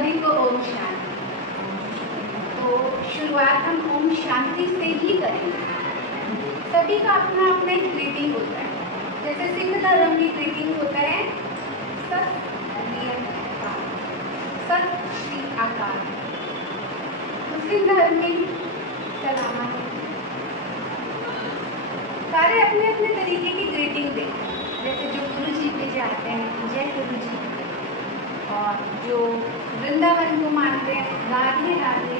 सभी को ओम शांति। तो शुरुआत हम ओम शांति से ही करेंगे। सभी का अपना अपना एक ग्रीटिंग होता है। जैसे सिख धर्म की ग्रीटिंग होता है सत श्री अकाल। मुस्लिम धर्म में सलाम। सारे अपने अपने तरीके की ग्रीटिंग देते हैं। जैसे जो गुरु जी पे जाते हैं जय गुरु जी, और जो वृंदावन को मानते हैं राधे राधे।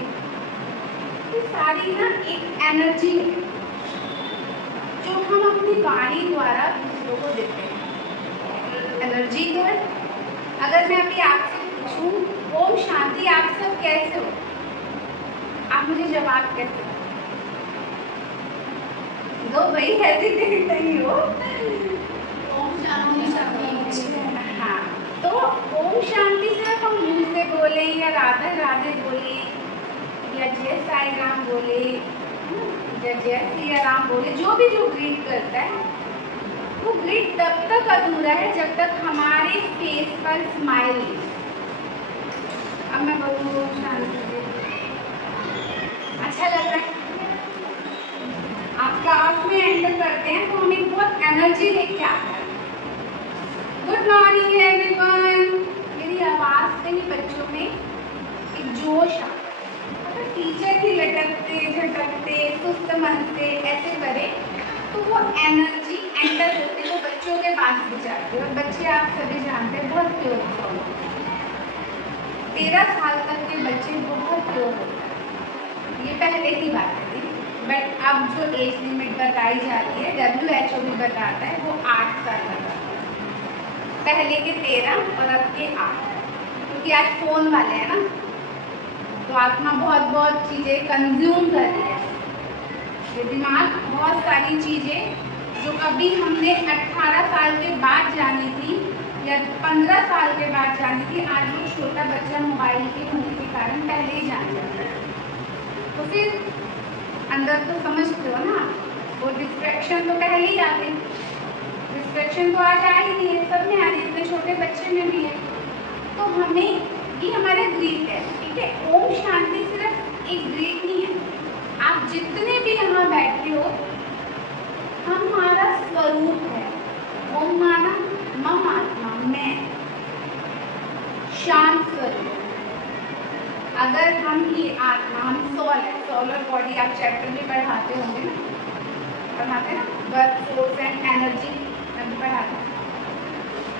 ये सारी ना एक एनर्जी है जो हम अपनी वाणी द्वारा दूसरों को देते हैं। एनर्जी तो है। अगर मैं अभी आपसे पूछूं ओम शांति आप सब कैसे हो, आप मुझे जवाब कैसे दो भाई, हेजिटेट नहीं हो। ओम शांति। हाँ, तो ओम शांति सिर्फ हम मुंह से बोले या राधे राधे बोले या जय साई राम बोले या जय सिया राम बोले, जो ग्रीट करता है वो ग्रीट तब तक अधूरा है जब तक हमारे फेस पर स्माइल है। अब मैं बोलूँ ओम शांति से अच्छा लग रहा है, आप क्लास में एंटर करते हैं तो हम एक बहुत एनर्जी लेके आते हैं। Good morning everyone. मेरी आवाज़ से ही बच्चों में एक जोश आता है। अगर टीचर ही लटकते झटकते सुस्त मन से ऐसे करे तो वो एनर्जी एंटर होते वो बच्चों के पास भी जाते हैं। और बच्चे आप सभी जानते हैं बहुत प्योर होते हैं। 13 साल तक के बच्चे बहुत प्योर होते हैं। ये पहले की बात है, बट अब जो एज लिमिट बताई जाती है WHO भी बताता है वो 8 साल बताता है। पहले के 13 और अब के 8, क्योंकि आज फ़ोन वाले हैं ना, तो आत्मा बहुत चीज़ें कंज्यूम कर रही है। ये दिमाग बहुत सारी चीज़ें जो कभी हमने 18 साल के बाद जानी थी या 15 साल के बाद जानी थी, आज वो छोटा बच्चा मोबाइल के होने के कारण पहले ही जान जाता है। तो फिर अंदर तो समझते हो ना, वो डिस्ट्रैक्शन तो पहले ही आते हैं। डिस्ट्रैक्शन तो आज आ ही नहीं है, सब में आ रही है, इतने छोटे बच्चे में भी है। तो हमें ये हमारे ग्रीट है, ठीक है। ओम शांति सिर्फ एक ग्रीट नहीं है। आप जितने भी यहाँ बैठे हो हमारा स्वरूप है। ओम माना मम आत्मा, मैं शांत स्वरूप। अगर हम ये आत्मा, हम सोलर बॉडी आप चैप्टर में पढ़ाते होंगे ना, पढ़ाते ना, वर्क फोर्स एंड एनर्जी अभी पढ़ाते हैं।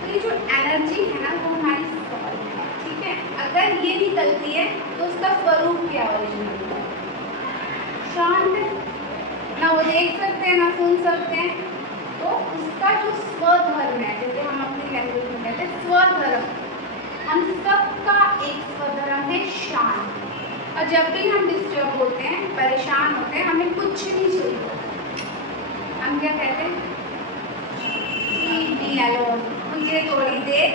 तो ये जो एनर्जी है ना वो हमारी सोल है, ठीक है। अगर ये निकलती है तो उसका स्वरूप क्या ओरिजिनल है? शांत है ना, वो देख सकते हैं ना सुन सकते हैं। तो उसका जो स्वधर्म है, जैसे हम अपनी लैंग्वेज में कहते हैं स्वधर्म, हम सबका एक स्वधर्म है शांत। और जब भी हम डिस्टर्ब होते हैं परेशान होते हैं हमें कुछ नहीं चाहिए, हम क्या कहते हैं बी अलोन, मुझे थोड़ी देर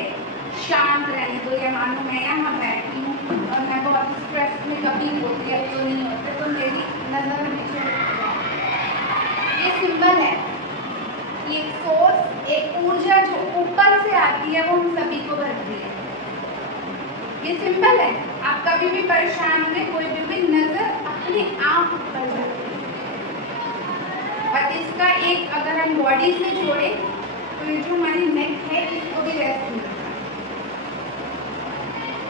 शांत रहने दो। या मानो मैं यहाँ बैठी हूँ और मैं बहुत स्ट्रेस में कभी होती है तो नहीं होते, तो मेरी नज़र नीचे ये सिंबल है। ये फोर्स, एक ऊर्जा जो ऊपर से आती है वो हम सभी को भरती है। ये सिंपल है। आप कभी भी परेशान होंगे, कोई भी नजर अपने आप ऊपर जाती है। और इसका एक अगर हम बॉडी से जोड़े तो ये जो हमारी नेक है इसको भी रेस्ट मिलता है।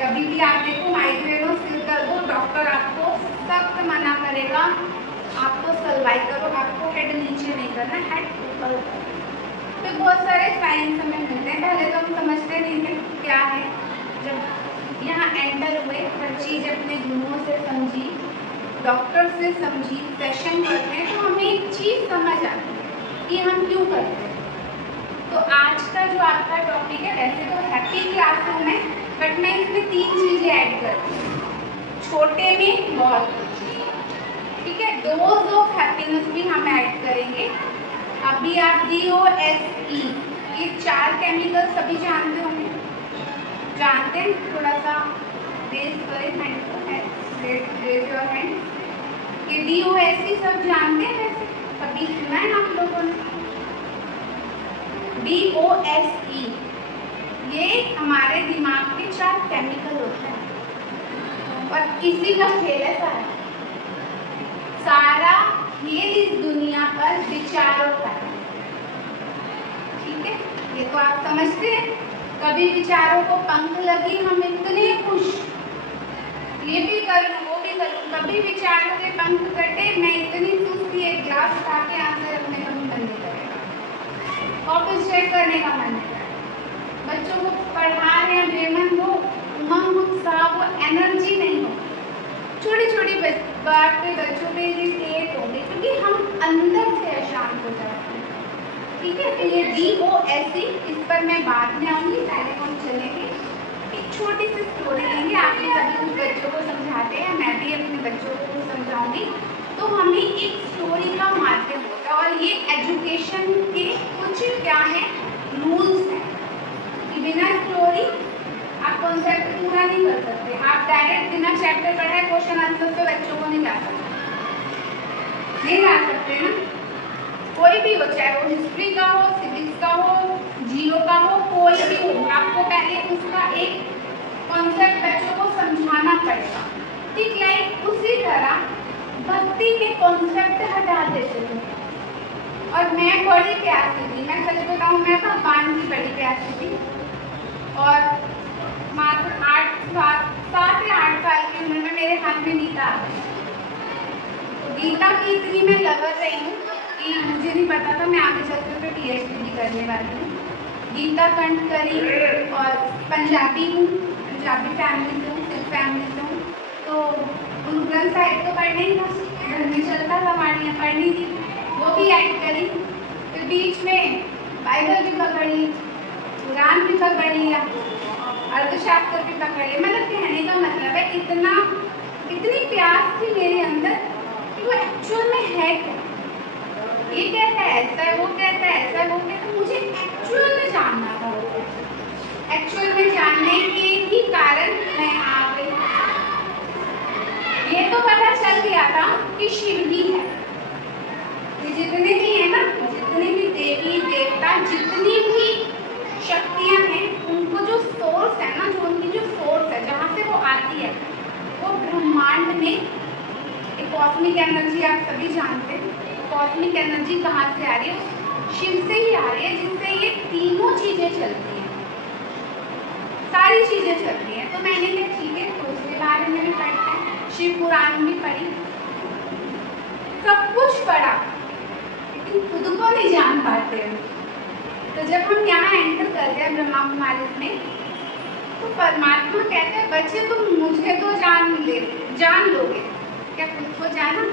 कभी भी आप देखो माइग्रेन हो, सिर दर्द हो, डॉक्टर आपको सख्त मना करेगा आपको सलवाई करो, आपको हेड नीचे नहीं करना, हेड ऊपर। तो बहुत सारे साइंस हमें मिलते हैं। पहले तो हम समझते नहीं थे क्या है। जब यहाँ एंटर हुए, हर चीज़ अपने गुणों से समझी, डॉक्टर से समझी, सेशन करते हैं तो हमें एक चीज़ समझ आती है कि हम क्यों करते हैं। तो आज का जो आपका टॉपिक है, वैसे तो हैप्पी क्लासरूम है, बट मैं इसमें 3 चीज़ें ऐड करती हूँ। छोटे में बहुत कुछ, ठीक है। डोज ऑफ हैप्पीनेस भी हम ऐड करेंगे। अभी आप DOSE, ये 4 केमिकल सभी जानते होंगे, जानते हैं? थोड़ा सा रेज करें हैंड को, रेज योर हैंड। ये DOSE सब जानते हैं? वैसे कभी सुना है आप लोगों ने? DOSE ये हमारे दिमाग के 4 केमिकल होते हैं। और इसी का खेल है सारा। सारा खेल इस दुनिया पर विचारों का है। ठीक है, ये तो आप समझते हैं। कभी विचारों को पंख लगे हम इतने खुश, ये भी कर लूँ वो भी कर लूँ। कभी विचारों के पंख कटे मैं इतनी सुस्ती, एक गिलास उठा के आंसर रखने का भी मन नहीं करेगा, वापस चेक करने का मन नहीं करेगा। बच्चों को पढ़ा रहे हैं बेमन, वो उमंग उत्साह, वो एनर्जी नहीं हो। छोटी छोटी बात पे बच्चों पे इरिटेट होंगे क्योंकि हम अंदर से अशांत हो जाते हैं। ठीक है, तो ये DOSE, इस पर मैं बाद में आऊँगी, पहले हम चलेंगे एक छोटी सी स्टोरी लेंगे। आप भी कभी कुछ बच्चों को समझाते हैं, मैं भी अपने बच्चों को समझाऊंगी, तो हमें एक स्टोरी का माध्यम होता है। और ये एजुकेशन के कुछ क्या है रूल्स हैं कि बिना स्टोरी आप कॉन्सेप्ट पूरा नहीं कर सकते। आप डायरेक्ट बिना चैप्टर पढ़ाए क्वेश्चन आंसर पे बच्चों को नहीं ला सकते, नहीं ला सकते ना। कोई भी हो, चाहे वो हिस्ट्री का हो, सिविक्स का हो, जियो का हो, कोई भी हो, आपको पहले उसका एक कॉन्सेप्ट बच्चों को समझाना पड़ेगा। ठीक है, उसी तरह भक्ति के कॉन्सेप्ट हटा देते थे। और मैं बड़ी प्यासी थी, मैं सच बताऊँ, मैं भगवान की बड़ी प्यासी थी। और मात्र 7 या 8 साल की उम्र में मेरे हाथ में गीता आ गई। गीता की इतनी मैं लवर रही हूँ कि मुझे नहीं पता था मैं आगे चलकर पे PhD भी करने वाली हूँ। गीता कंठ करी, और पंजाबी हूँ, पंजाबी फैमिली से हूँ, सिख फैमिली से हूँ, तो गुरु ग्रंथ साहिब तो पढ़ने ही था, घर में चलता था, वाणियाँ पढ़नी थी, वो भी ऐड करी। फिर बीच में बाइबल भी पकड़ ली, कुरान भी पकड़ लिया, अर्थशास्त्र भी पकड़ लिया। मतलब कहने का मतलब है इतनी प्यास थी मेरे अंदर कि वो एक्चुअल में है क्या, ये कहता है ऐसा है, वो कहता है ऐसा है, वो कहता है, मुझे एक्चुअल में जानना था। एक्चुअल में जानने के ही कारण मैं आ गई। ये तो पता चल गया था कि शिव ही है, ये जितने भी है ना, जितने भी देवी देवता, जितनी भी शक्तियाँ हैं, उनको जो सोर्स है ना, जो उनकी जो सोर्स है, जहाँ से वो आती है, वो ब्रह्मांड में एक कॉस्मिक एनर्जी, आप सभी जानते हैं। कॉस्मिक एनर्जी कहाँ से आ रही है? शिव से ही आ रही है, जिससे ये तीनों चीज़ें चलती हैं, सारी चीज़ें चलती हैं। तो मैंने कहा ठीक है, तो उसके बारे में भी पढ़ते हैं। शिव पुराण भी पढ़ी, सब कुछ पढ़ा, लेकिन खुद को नहीं जान पाते हैं। तो जब हम यहाँ एंटर करते हैं ब्रह्मा कुमारी में, तो परमात्मा कहते हैं बच्चे तुम मुझे तो जान लोगे, क्या खुद को जाना?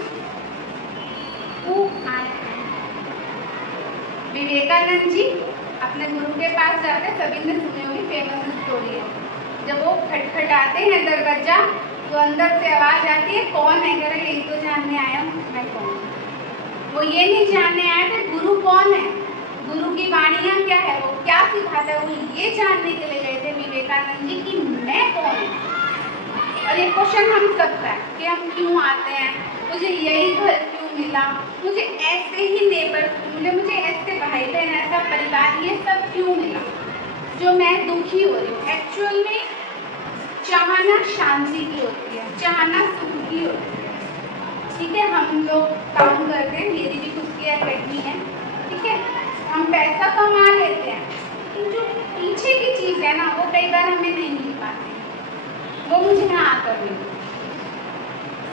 विवेकानंद जी अपने गुरु के पास जाते हैं, सभी ने सुनी होगी, फेमस स्टोरी है। जब वो खटखटाते हैं दरवाजा, तो अंदर से आवाज आती है, कौन है? कह रहे यही तो जानने आया हूँ, मैं कौन हूँ। वो ये नहीं जानने आए थे गुरु कौन है, गुरु की वाणियाँ क्या है, वो क्या सिखाता है, वो ये जानने के लिए गए थे विवेकानंद जी कि मैं कौन हूँ। और ये क्वेश्चन हम सबका है कि हम क्यों आते हैं, मुझे यही घर क्यों मिला, मुझे ऐसे ही नेबर मिले, मुझे ऐसे भाई बहन, ऐसा परिवार, ये सब क्यों मिला, जो मैं दुखी हो रही हूँ। एक्चुअल में चाहना शांति की होती है, चाहना सुख की होती है। ठीक है, हम लोग काम करते हैं, मेरी भी खुद की एकेडमी है, ठीक है, हम पैसा कमा लेते हैं, लेकिन जो पीछे की चीज़ है ना, वो कई बार हमें नहीं मिल पाती, वो मुझे यहाँ आकर मिली।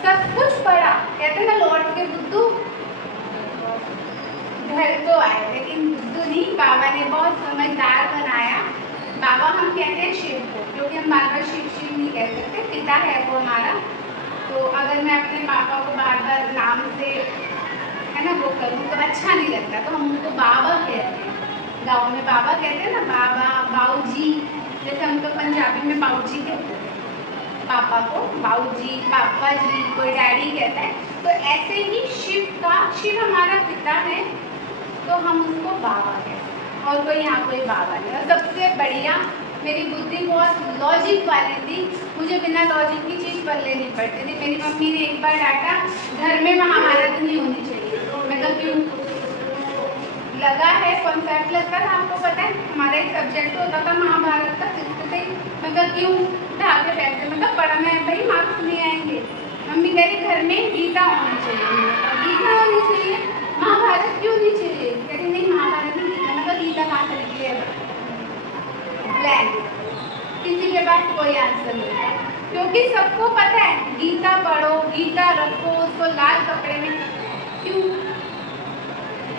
सब कुछ पढ़ा, कहते ना लौट के बुद्धू घर तो आए, लेकिन बुद्धू नहीं, बाबा ने बहुत समझदार बनाया। बाबा हम कहते हैं शिव को, क्योंकि हम बार बार शिव शिव नहीं कह सकते, पिता है वो हमारा। तो अगर मैं अपने पापा को बार बार नाम से है ना वो करूँ तो अच्छा नहीं लगता, तो हम उनको बाबा कहते हैं। गाँव में बाबा कहते हैं ना, बाबा, बाऊजी, जैसे हम तो पंजाबी में बाऊजी कहते हैं पापा को, बाऊजी, पापा जी, कोई डैडी कहता है। तो ऐसे ही शिव हमारा पिता है, तो हम उसको बाबा कहते हैं, और कोई यहाँ कोई बाबा नहीं। और सबसे बढ़िया, मेरी बुद्धि बहुत लॉजिक वाली थी, मुझे बिना लॉजिक की चीज़ पल्ले नहीं पड़ती थी। मेरी मम्मी ने एक बार डांटा, घर में महाभारत नहीं होनी चाहिए। मैं कहा क्यों? लगा है, कॉन्सेप्ट लगता था, आपको पता है हमारा एक सब्जेक्ट होता था महाभारत का 6th से। मैं कहा क्यों? उठा के फेंक दे, मतलब पढ़ना है भाई, मार्क्स नहीं आएंगे। मम्मी कह रही घर में गीता होनी चाहिए, गीता होनी चाहिए, महाभारत क्यों नहीं चाहिए? कह रही नहीं महाभारत नहीं, गीता, मतलब गीता कहाँ से लिखी है? ब्लैंक, किसी के पास कोई आंसर नहीं है, क्योंकि सबको पता है गीता पढ़ो, गीता रखो उसको लाल कपड़े में। क्यों?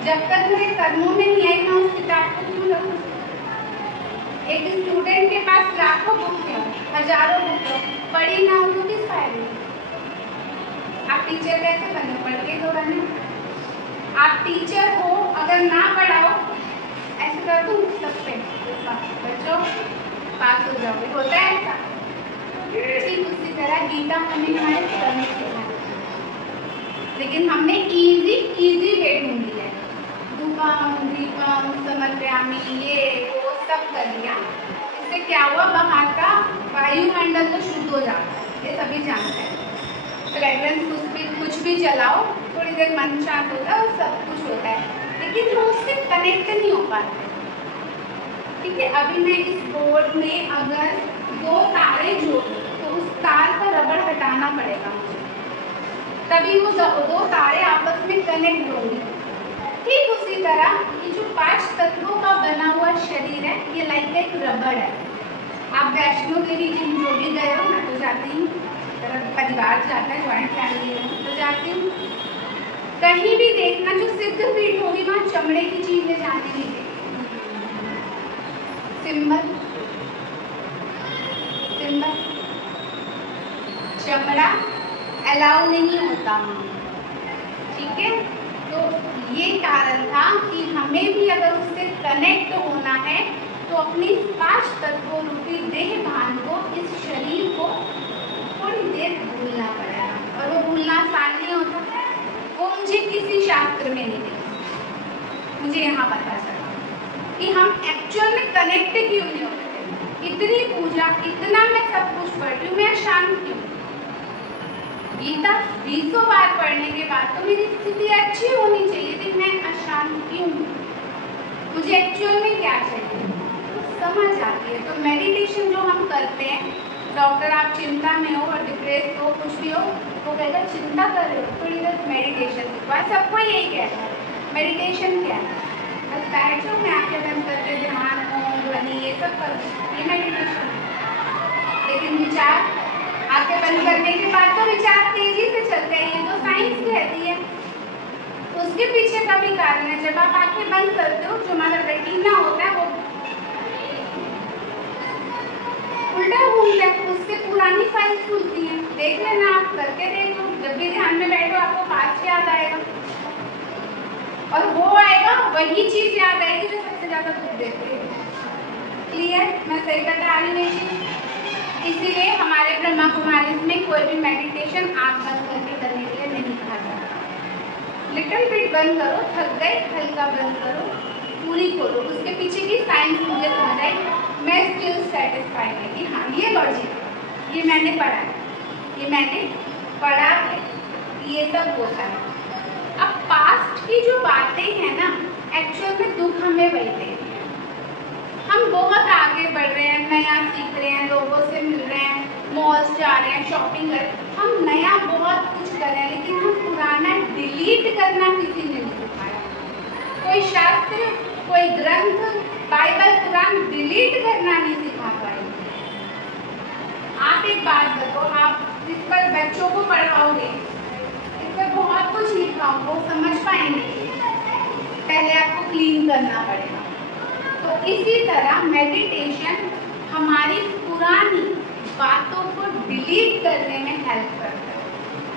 जब तक मेरे कर्मों में नहीं आई, मैं उस किताब को क्यों रखूं? एक स्टूडेंट के पास लाखों बुक है, हजारों बुक है, पढ़ी ना हो तो किस फायदे? आप टीचर कैसे बने? पढ़ के तो बने। आप टीचर हो, अगर ना पढ़ाओ, ऐसे कर दूं सब पे बच्चों पास हो जाओगे, होता है ऐसा? ठीक उसी तरह गीता हमें हमारे कर्म सिखाया, लेकिन हमने इजी वे ढूंढ लिया है, धूपम दीपम समर्पयामि, ये वो सब कर दिया। इससे क्या हुआ? बाहर का वायुमंडल तो शुद्ध हो जाता है, ये सभी जानते हैं। फ्रेग्रेंस कुछ भी जलाओ, थोड़ी देर मन शांत होता है और सब कुछ होता है, लेकिन वो उससे कनेक्ट नहीं हो पाते। ठीक है, अभी मैं इस बोर्ड में अगर 2 तारे जोड़ूं तो उस तार का रबड़ हटाना पड़ेगा मुझे, तभी वो 2 तारे आपस में कनेक्ट होंगे। ठीक उसी तरह ये जो 5 तत्वों का बना हुआ शरीर है, ये लाइक एक रबड़ है। आप वैष्णो देवी जिन जो भी गए हो, मैं तो जाती हूँ, मेरा परिवार जाता है, ज्वाइंट फैमिली है तो जाती हूँ, कहीं भी देखना जो सिद्ध पीठ होगी वहाँ चमड़े की चीजें जाती नहीं देखी। सिंबल सिंबल चमड़ा अलाउ नहीं होता वहाँ, ठीक है? तो ये कारण था कि हमें भी अगर उससे कनेक्ट होना है तो अपनी 5 तत्वों रूपी देह भान को, इस शरीर को थोड़ी देर भूलना पड़ेगा, और वो भूलना आसान नहीं होता। वो मुझे किसी शास्त्र में नहीं दिखा, मुझे यहाँ पता चला कि हम एक्चुअल में कनेक्ट क्यों नहीं होते। इतनी पूजा, इतना मैं सब कुछ पढ़ रही हूँ, मैं अशांत क्यों? गीता 20 बार पढ़ने के बाद तो मेरी स्थिति अच्छी होनी चाहिए थी, मैं अशांत क्यों? मुझे एक्चुअल में क्या चाहिए तो समझ आती है। तो मेडिटेशन जो हम करते हैं, डॉक्टर आप चिंता में हो और डिप्रेस हो, कुछ भी हो, वो कहता चिंता कर रहे हो, थोड़ी देर मेडिटेशन सीखो। सबको यही कहता है मेडिटेशन क्या है? बस बैठो, मैं आंखें बंद करके ध्यान, ओम ध्वनि ये सब करो, ये मेडिटेशन। लेकिन विचार, आंखें बंद करने के बाद तो विचार तेजी से चलते हैं, ये तो साइंस कहती है। उसके पीछे का भी कारण है, जब आप आंखें बंद करते हो जो हमारा रेटिना होता है वो उल्टा घूमता है, उससे पुरानी फाइल खुलती है। देख लेना, आप करके देखो, जब भी ध्यान में बैठो आपको पास्ट याद आएगा, और वो आएगा वही चीज याद आएगी जो सबसे ज्यादा दुख देती है। क्लियर? मैं सही बता रही नहीं? इसीलिए हमारे ब्रह्मा कुमारी में कोई भी मेडिटेशन आँख बंद करके करने के लिए नहीं कहा जाता। लिटिल बिट बंद करो, थक गए हल्का बंद करो, पूरी खोलो। उसके पीछे की साइंस मुझे समझ आई, मैं स्टिल सेटिस्फाइड है कि हाँ ये लॉजिक, ये मैंने पढ़ा है, ये मैंने पढ़ा है, ये सब होता है। अब पास्ट की जो बातें हैं ना, एक्चुअल में दुख हमें वही देती है। हम बहुत आगे बढ़ रहे हैं, नया सीख रहे हैं, लोगों से मिल रहे हैं, मॉल्स जा रहे हैं, शॉपिंग कर रहे हैं, हम नया बहुत कुछ कर रहे हैं, लेकिन हम पुराना डिलीट करना किसी ने नहीं सिखाया। कोई शास्त्र, कोई ग्रंथ, बाइबल, कुरान डिलीट करना नहीं सिखा पाए। आप एक बात बताओ, आप इस पर बच्चों को पढ़ाओगे, इस पर बहुत कुछ लिखा हो, वो समझ पाएंगे, पहले आपको क्लीन करना पड़ेगा। तो इसी तरह मेडिटेशन हमारी पुरानी बातों को डिलीट करने में हेल्प करता है,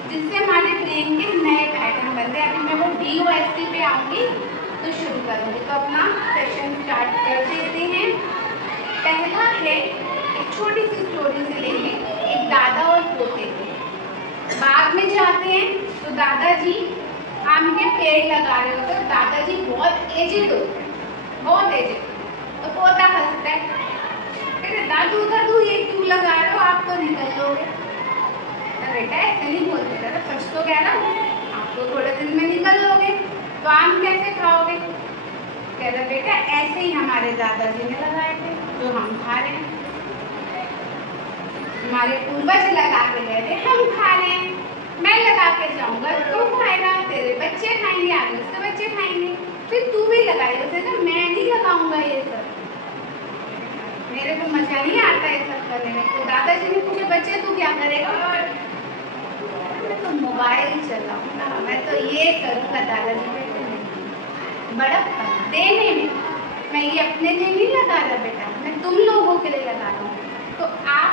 जिससे हमारे ब्रेन के नए पैटर्न बनते हैं। अभी मैं वो DOST पे आऊँगी तो शुरू करूँगी, तो अपना सेशन स्टार्ट कर देते हैं। पहला है, एक छोटी सी स्टोरी से लेंगे। एक दादा और पोते बाग में जाते हैं, तो दादाजी आम के पेड़ लगा रहे होते हैं। दादाजी बहुत एजेड होते हैं, बहुत एजेड। तो पोता हंसता है, कहते दादू दादू ये क्यों लगा रहे हो, आप तो निकल लोगे। बेटा ऐसे नहीं बोलते, दादा सच तो कह रहा हूँ, आप तो थोड़े दिन में निकल लोगे, तो आम कैसे खाओगे? कह रहे बेटा ऐसे ही हमारे दादाजी ने लगाए थे जो हम खा रहे हैं। हमारे पूर्वज लगा के गए थे, हम खा रहे हैं। मैं लगा के जाऊंगा तो खाएगा, तेरे बच्चे खाएंगे, आगे उसके बच्चे खाएंगे, फिर तू भी लगाई उसे ना, मैं नहीं लगाऊंगा ये सब। मेरे को मजा नहीं आता ये सब करने में। तो दादाजी ने पूछे बच्चे तू क्या करेगा? मैं तो मोबाइल चलाऊंगा, मैं तो ये करूंगा। दादाजी ने बड़ा देने में, मैं ये अपने लिए नहीं लगा रहा बेटा, मैं तुम लोगों के लिए लगा रहा हूँ। तो आप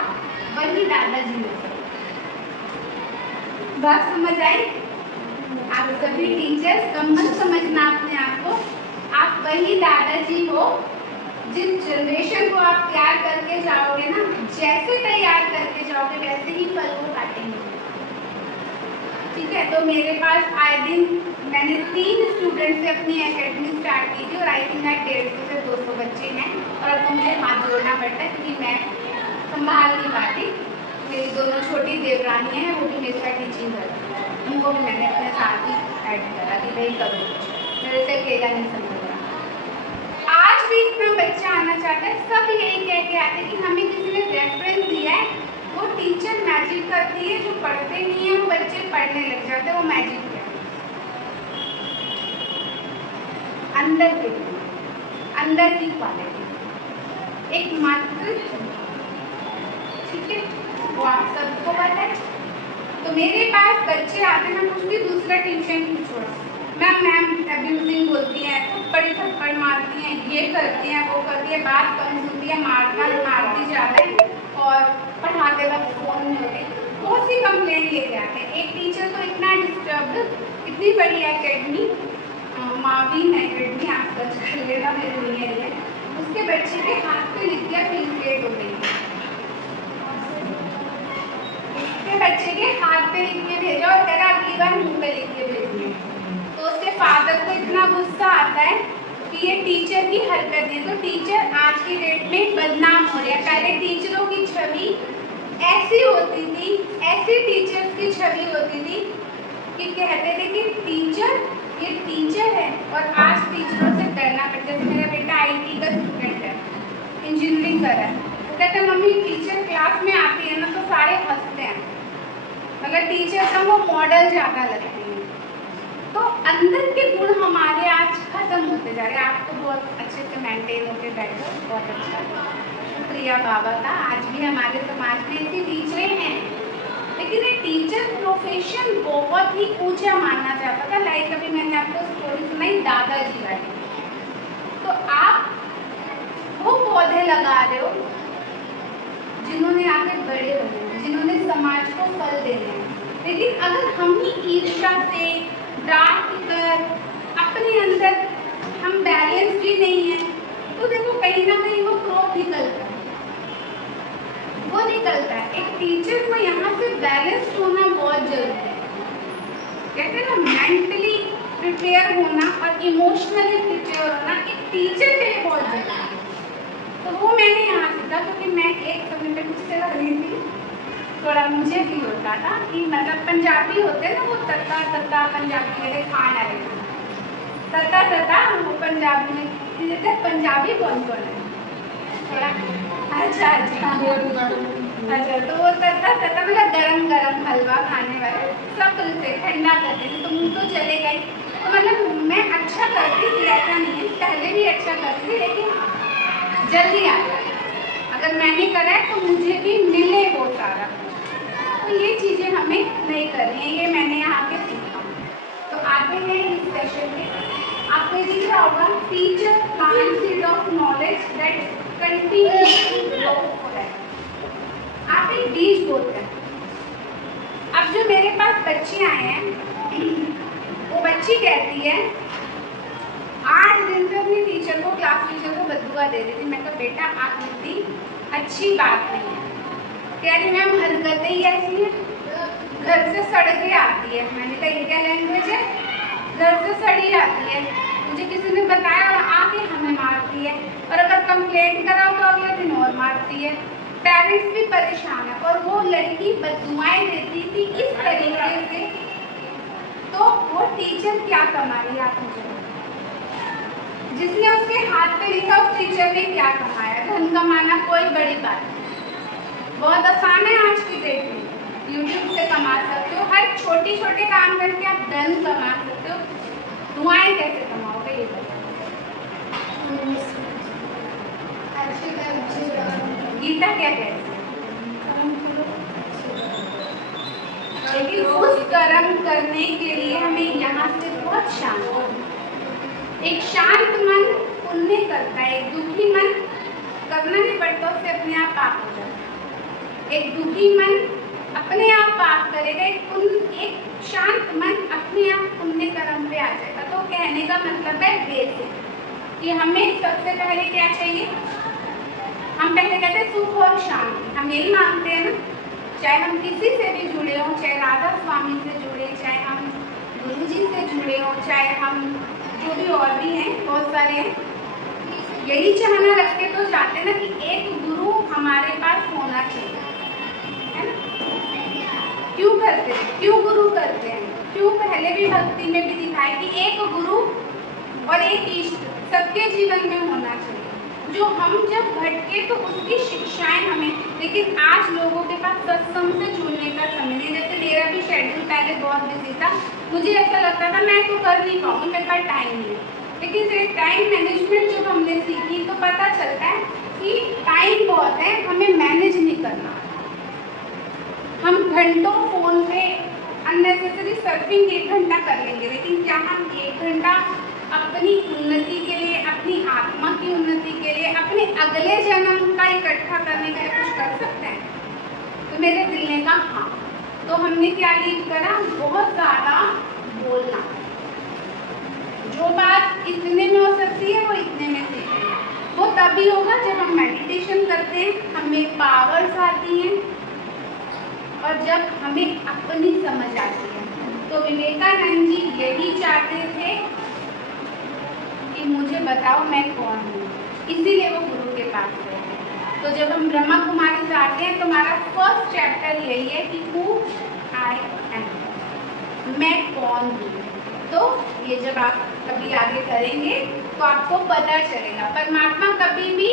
वही दादाजी हो। बात समझ आई? आप सभी टीचर्स कम मत समझना अपने आप को, आप वही दादाजी हो। जिस जनरेशन को आप तैयार करके जाओगे ना, जैसे तैयार करके जाओगे वैसे ही फल को काटेंगे। ठीक है, तो मेरे पास आए दिन मैंने 3 स्टूडेंट से अपनी एकेडमी स्टार्ट की थी और आई थिंक 150 से 200 बच्चे हैं। और अब तो मुझे हाथ जोड़ना पड़ता है क्योंकि मैं संभाल नहीं पाती। मेरी दोनों छोटी देवरानी हैं, वो भी मेरे साथ टीचिंग करती हैं, उनको भी मैंने अपने साथ ही ऐड करा कि भाई करो, मेरे से अकेला नहीं संभल रहा। आज भी इतना बच्चा आना चाहता है, सब यही कह के आते हैं कि हमें किसी ने रेफरेंस दिया है, वो टीचर मैजिक करती है, जो पढ़ते नहीं है वो बच्चे पढ़ने लग जाते हैं, वो मैजिक है। अंदर की क्वालिटी एक मात्र, ठीक है, वो आप सबको पता है। तो मेरे पास बच्चे आते हैं, मैं कुछ भी दूसरा ट्यूशन नहीं छोड़ा, मैम अब्यूजिंग बोलती हैं, बड़ी थप्पड़ मारती हैं, ये करती हैं, वो करती है, बात कम सुनती है, मारती ज़्यादा है और पढ़ाते वक्त फ़ोन में होते। बहुत सी कंप्लेंट लेके आते हैं। एक टीचर तो इतना डिस्टर्ब, इतनी बड़ी एकेडमी, मावीन एकेडमी, आप सर्च कर लेना, मेरे लिए है, उसके बच्चे के हाथ पे लिख दिया फीस पेड हो गई, उसके बच्चे के हाथ पे लिख के भेजा और कह रहा अगली बार मुँह पे लिख के भेजिए। तो उसके फादर को इतना गुस्सा आता है कि ये टीचर की हरकत है। तो टीचर आज की डेट में बदनाम हो रहे हैं। पहले टीचरों की छवि ऐसी होती थी, ऐसी टीचर्स की छवि होती थी कि कहते थे कि टीचर ये टीचर है, और आज टीचरों से डरना पड़ता है। मेरा बेटा IT का स्टूडेंट है, इंजीनियरिंग कर रहा है, वो कहता है मम्मी टीचर क्लास में आती है ना तो सारे हंसते हैं, मतलब टीचर का वो मॉडल ज़्यादा लगती है। तो अंदर के गुण हमारे आज खत्म होते जा रहे हैं। आप तो बहुत अच्छे से मेंटेन होकर बैठे हो, बहुत अच्छा, शुक्रिया बाबा का। आज भी हमारे समाज में ऐसी टीचरें हैं, लेकिन ये टीचर प्रोफेशन बहुत ही ऊंचा मानना चाहता था। लाइक अभी मैंने आपको स्टोरी सुनाई दादाजी वाली, तो आप वो पौधे लगा रहे हो जिन्होंने आगे बड़े होने हैं, जिन्होंने समाज को फल देने हैं। लेकिन अगर हम ही ईर्ष्या से डांट कर अपने अंदर हम बैलेंस भी नहीं है, तो देखो कहीं ना कहीं वो क्रोध निकलता है, वो निकलता है। एक टीचर को यहाँ से बैलेंस होना बहुत जरूरी है। कहते हैं ना, मेंटली प्रिपेयर होना और इमोशनली प्रिपेयर होना एक टीचर के लिए बहुत जरूरी है। तो वो मैंने यहाँ सीखा, क्योंकि मैं एक समय पे गुस्से लग रही थी, थोड़ा मुझे भी होता था कि मतलब पंजाबी होते हैं ना, वो तत्ता तत्ता पंजाबी मेरे खाना है, तत्ता तत्ता वो पंजाबी में कहते, पंजाबी कौन कौन है थोड़ा, अच्छा अच्छा, तो वो तत्ता तत्ता मतलब गरम गरम हलवा खाने वाले सब से ठंडा करते थे, तो मुँह तो चले गए। तो मतलब मैं अच्छा करती थी, ऐसा नहीं है, पहले भी अच्छा करती थी, लेकिन जल्दी आ जाए, अगर मैंने करा है तो मुझे भी मिले वो सारा। तो ये चीज़ें हमें नहीं करनी है, ये मैंने यहाँ पे सीखा। तो आते हैं इस सेशन में। आपको ये दिख रहा होगा, teacher plant seed of knowledge that continuously grow forever. आप एक बीज बोलते हैं। अब जो मेरे पास बच्चे आए हैं, वो बच्ची कहती है 8 दिन से अपनी टीचर को, क्लास टीचर को बददुआ दे रही थी। मैं कहा बेटा आप इतनी अच्छी बात नहीं है। कह रही मैम हरकतें ही ऐसी हैं, घर से सड़ के आती है। मैंने कहा ये क्या लैंग्वेज है, घर से सड़ी आती है, मुझे किसी ने बताया और आके हमें मारती है, और अगर कंप्लेंट कराओ तो अगले दिन और मारती है। पेरेंट्स भी परेशान है, और वो लड़की बददुआएं देती थी इस तरीके से। तो वो टीचर क्या कमा रही है आप मुझे, जिसने उसके हाथ पे लिखा उस टीचर ने क्या कमाया? धन कमाना कोई बड़ी बात नहीं, बहुत आसान है आज स्टेट में यूट्यूब से कमा सकते हो, हर छोटे छोटे काम करके आप धन कमा सकते हो। दुआएं कैसे कमाओगे ये बताओ। गीता क्या कहती है? लेकिन उस कर्म करने के लिए हमें यहाँ से बहुत शांत, एक शांत मन पुण्य करता है, एक दुखी मन करना नहीं पड़ता, उससे अपने आप पाप हो जाता है। एक दुखी मन अपने आप पाप करेगा, एक शांत मन अपने आप पुण्य कर्म पे आ जाएगा। तो कहने का मतलब है वेद कि हमें सबसे पहले क्या चाहिए, हम पहले कहते हैं सुख और शांति, हम यही मानते हैं ना, चाहे हम किसी से भी जुड़े हों, चाहे राधा स्वामी से जुड़े, चाहे हम गुरु जी से जुड़े हों, चाहे हम जो भी और भी हैं, बहुत सारे हैं, यही चाहना रख के तो चाहते ना कि एक गुरु हमारे पास होना चाहिए, है ना। क्यों करते हैं, क्यों गुरु करते हैं, क्यों पहले भी भक्ति में भी दिखाया कि एक गुरु और एक इष्ट सबके जीवन में होना चाहिए, जो हम जब भटके तो उसकी शिक्षाएं हमें। लेकिन आज लोगों के पास सत्संग से जुड़ने का समय नहीं, जैसे मेरा भी शेड्यूल पहले बहुत बिजी था, मुझे ऐसा लगता था मैं तो कर नहीं पाऊँगी, मेरे पास टाइम नहीं है। लेकिन फिर टाइम मैनेजमेंट जब हमने सीखी तो पता चलता है कि टाइम बहुत है, हमें मैनेज नहीं करना। हम घंटों फोन पे अननेसेसरी सर्फिंग 1 घंटा कर लेंगे, लेकिन क्या हम 1 घंटा अपनी उन्नति के लिए, अपनी आत्मा की उन्नति के लिए, अपने अगले जन्म का इकट्ठा करने के लिए कुछ कर सकते हैं? तो मेरे दिल ने कहा हाँ। तो हमने क्या लीड करा, बहुत ज़्यादा बोलना, जो बात इतने में हो सकती है वो इतने में सीखें। वो तभी होगा जब हम मेडिटेशन करते हैं, हमें पावर्स आती हैं और जब हमें अपनी समझ आती है। तो विवेकानंद जी यही चाहते थे कि मुझे बताओ मैं कौन हूँ, इसीलिए वो गुरु के पास गए। तो जब हम ब्रह्मा कुमारी से आते हैं तो हमारा फर्स्ट चैप्टर यही है कि हु आई एम, मैं कौन हूँ। तो ये जब आप कभी आगे करेंगे तो आपको पता चलेगा। परमात्मा कभी भी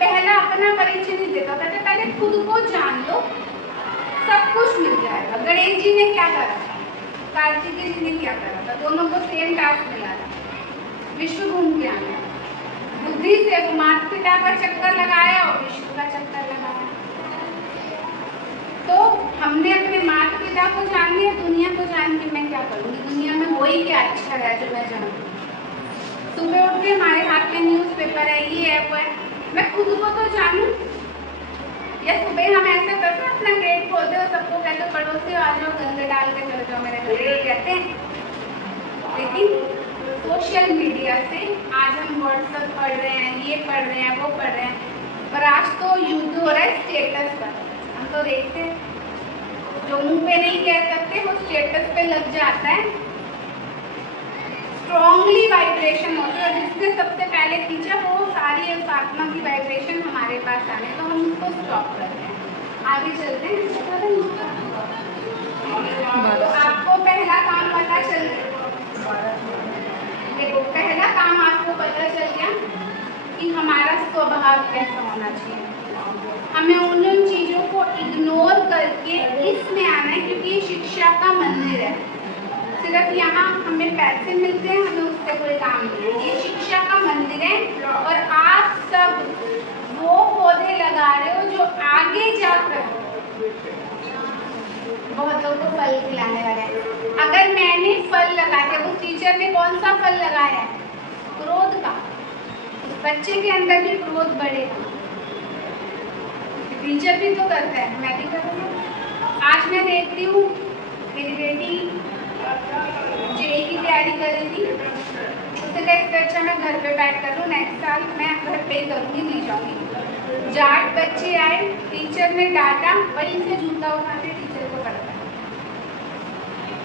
पहला अपना परिचय नहीं देता, कहते पहले खुद को जान लो, सब कुछ मिल जाएगा। गणेश जी ने क्या करा था, कार्तिकेय जी ने क्या करा था, दोनों को सेम टास्क मिला था, विश्व घूम के आना। बुद्धि से माता पिता का चक्कर लगाया और विश्व का चक्कर लगाया। तो हमने अपने माता पिता को जान लिया, दुनिया को जान के मैं क्या करूँगी, दुनिया में वही क्या अच्छा है जो मैं जानूँ। सुबह उठ के हमारे हाथ में न्यूज़पेपर है, ये है वो है, मैं खुद को तो जानूँ। या सुबह हम ऐसा करते हैं, अपना गेट खोलते हो, सबको कहते पड़ोसी आ जाओ, गंदे डाल के चले जाओ मेरे घर, कहते हैं। लेकिन सोशल मीडिया से आज हम व्हाट्सएप पढ़ रहे हैं, ये पढ़ रहे हैं, वो पढ़ रहे हैं, पर आज तो युद्ध हो रहा है स्टेटस पर। हम तो देखते हैं, जो मुंह पे नहीं कह सकते वो स्टेटस पे लग जाता है, स्ट्रॉन्गली वाइब्रेशन होती है, और जिसने सबसे पहले खींचा वो सारी उस आत्मा की वाइब्रेशन हमारे पास आने, तो हम उसको स्टॉप करते हैं, आगे चलते हैं। तो आपको पहला काम पता चल गया, देखो पहला काम आपको पता चल गया कि हमारा स्वभाव कैसा होना चाहिए। हमें उन चीज़ों को इग्नोर करके इसमें आना है, क्योंकि ये शिक्षा का मंदिर है। सिर्फ यहाँ हमें पैसे मिलते हैं, हमें उससे कोई काम नहीं है। ये शिक्षा का मंदिर है और आप सब वो पौधे लगा रहे हो जो आगे जाकर बहुत लोगों को फल खिलाने वाले हैं। अगर मैंने फल लगा दिया, उस टीचर ने कौन सा फल लगाया है, क्रोध का, बच्चे के अंदर भी क्रोध बढ़ेगा। टीचर भी तो करता है, मैं भी करूँगा। आज मैं देखती हूँ मेरी बेटी जेई की तैयारी कर रही थी, उससे कहा इससे अच्छा मैं घर पे बैठ कर लूँ, नेक्स्ट साल मैं घर पे ही करूँगी, नहीं जाऊँगी। जाट बच्चे आए, टीचर ने डांटा, वहीं से जूता उठा के टीचर को पड़ता।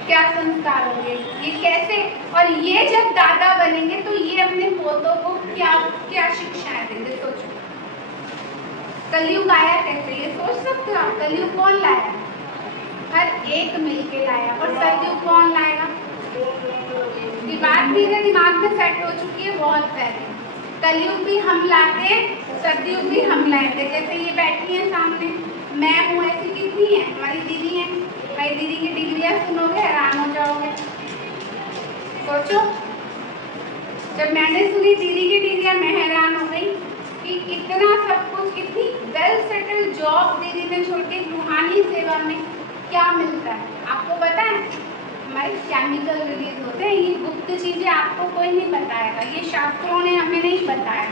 क्या संस्कार होंगे ये, कैसे, और ये जब दादा बनेंगे तो ये अपने पोतों को क्या क्या शिक्षाएं देंगे, सोचो। कलयुग आया कैसे, ये सोच सकते हो आप? कलयुग कौन लाया? हर एक मिलके लाया। और सतयुग कौन लाएगा? ये बात मेरे दिमाग में सेट हो चुकी है बहुत पहले। कलयुग भी हम लाते, सतयुग भी हम लाते। जैसे ये बैठी है सामने, मैं हूँ, ऐसी कितनी है, हमारी दीदी हैं, भाई दीदी की डिग्रियाँ सुनोगे हैरान हो जाओगे। सोचो, जब मैंने सुनी दीदी की डिग्रियाँ मैं हैरान हो गई कि इतना सब कुछ, इतनी वेल सेटल्ड जॉब दीदी ने छोड़ के रूहानी सेवा में क्या मिलता है। आपको पता है हमारे केमिकल रिलीज होते हैं, ये गुप्त चीज़ें आपको कोई नहीं बताएगा, ये शास्त्रों ने हमें नहीं बताया।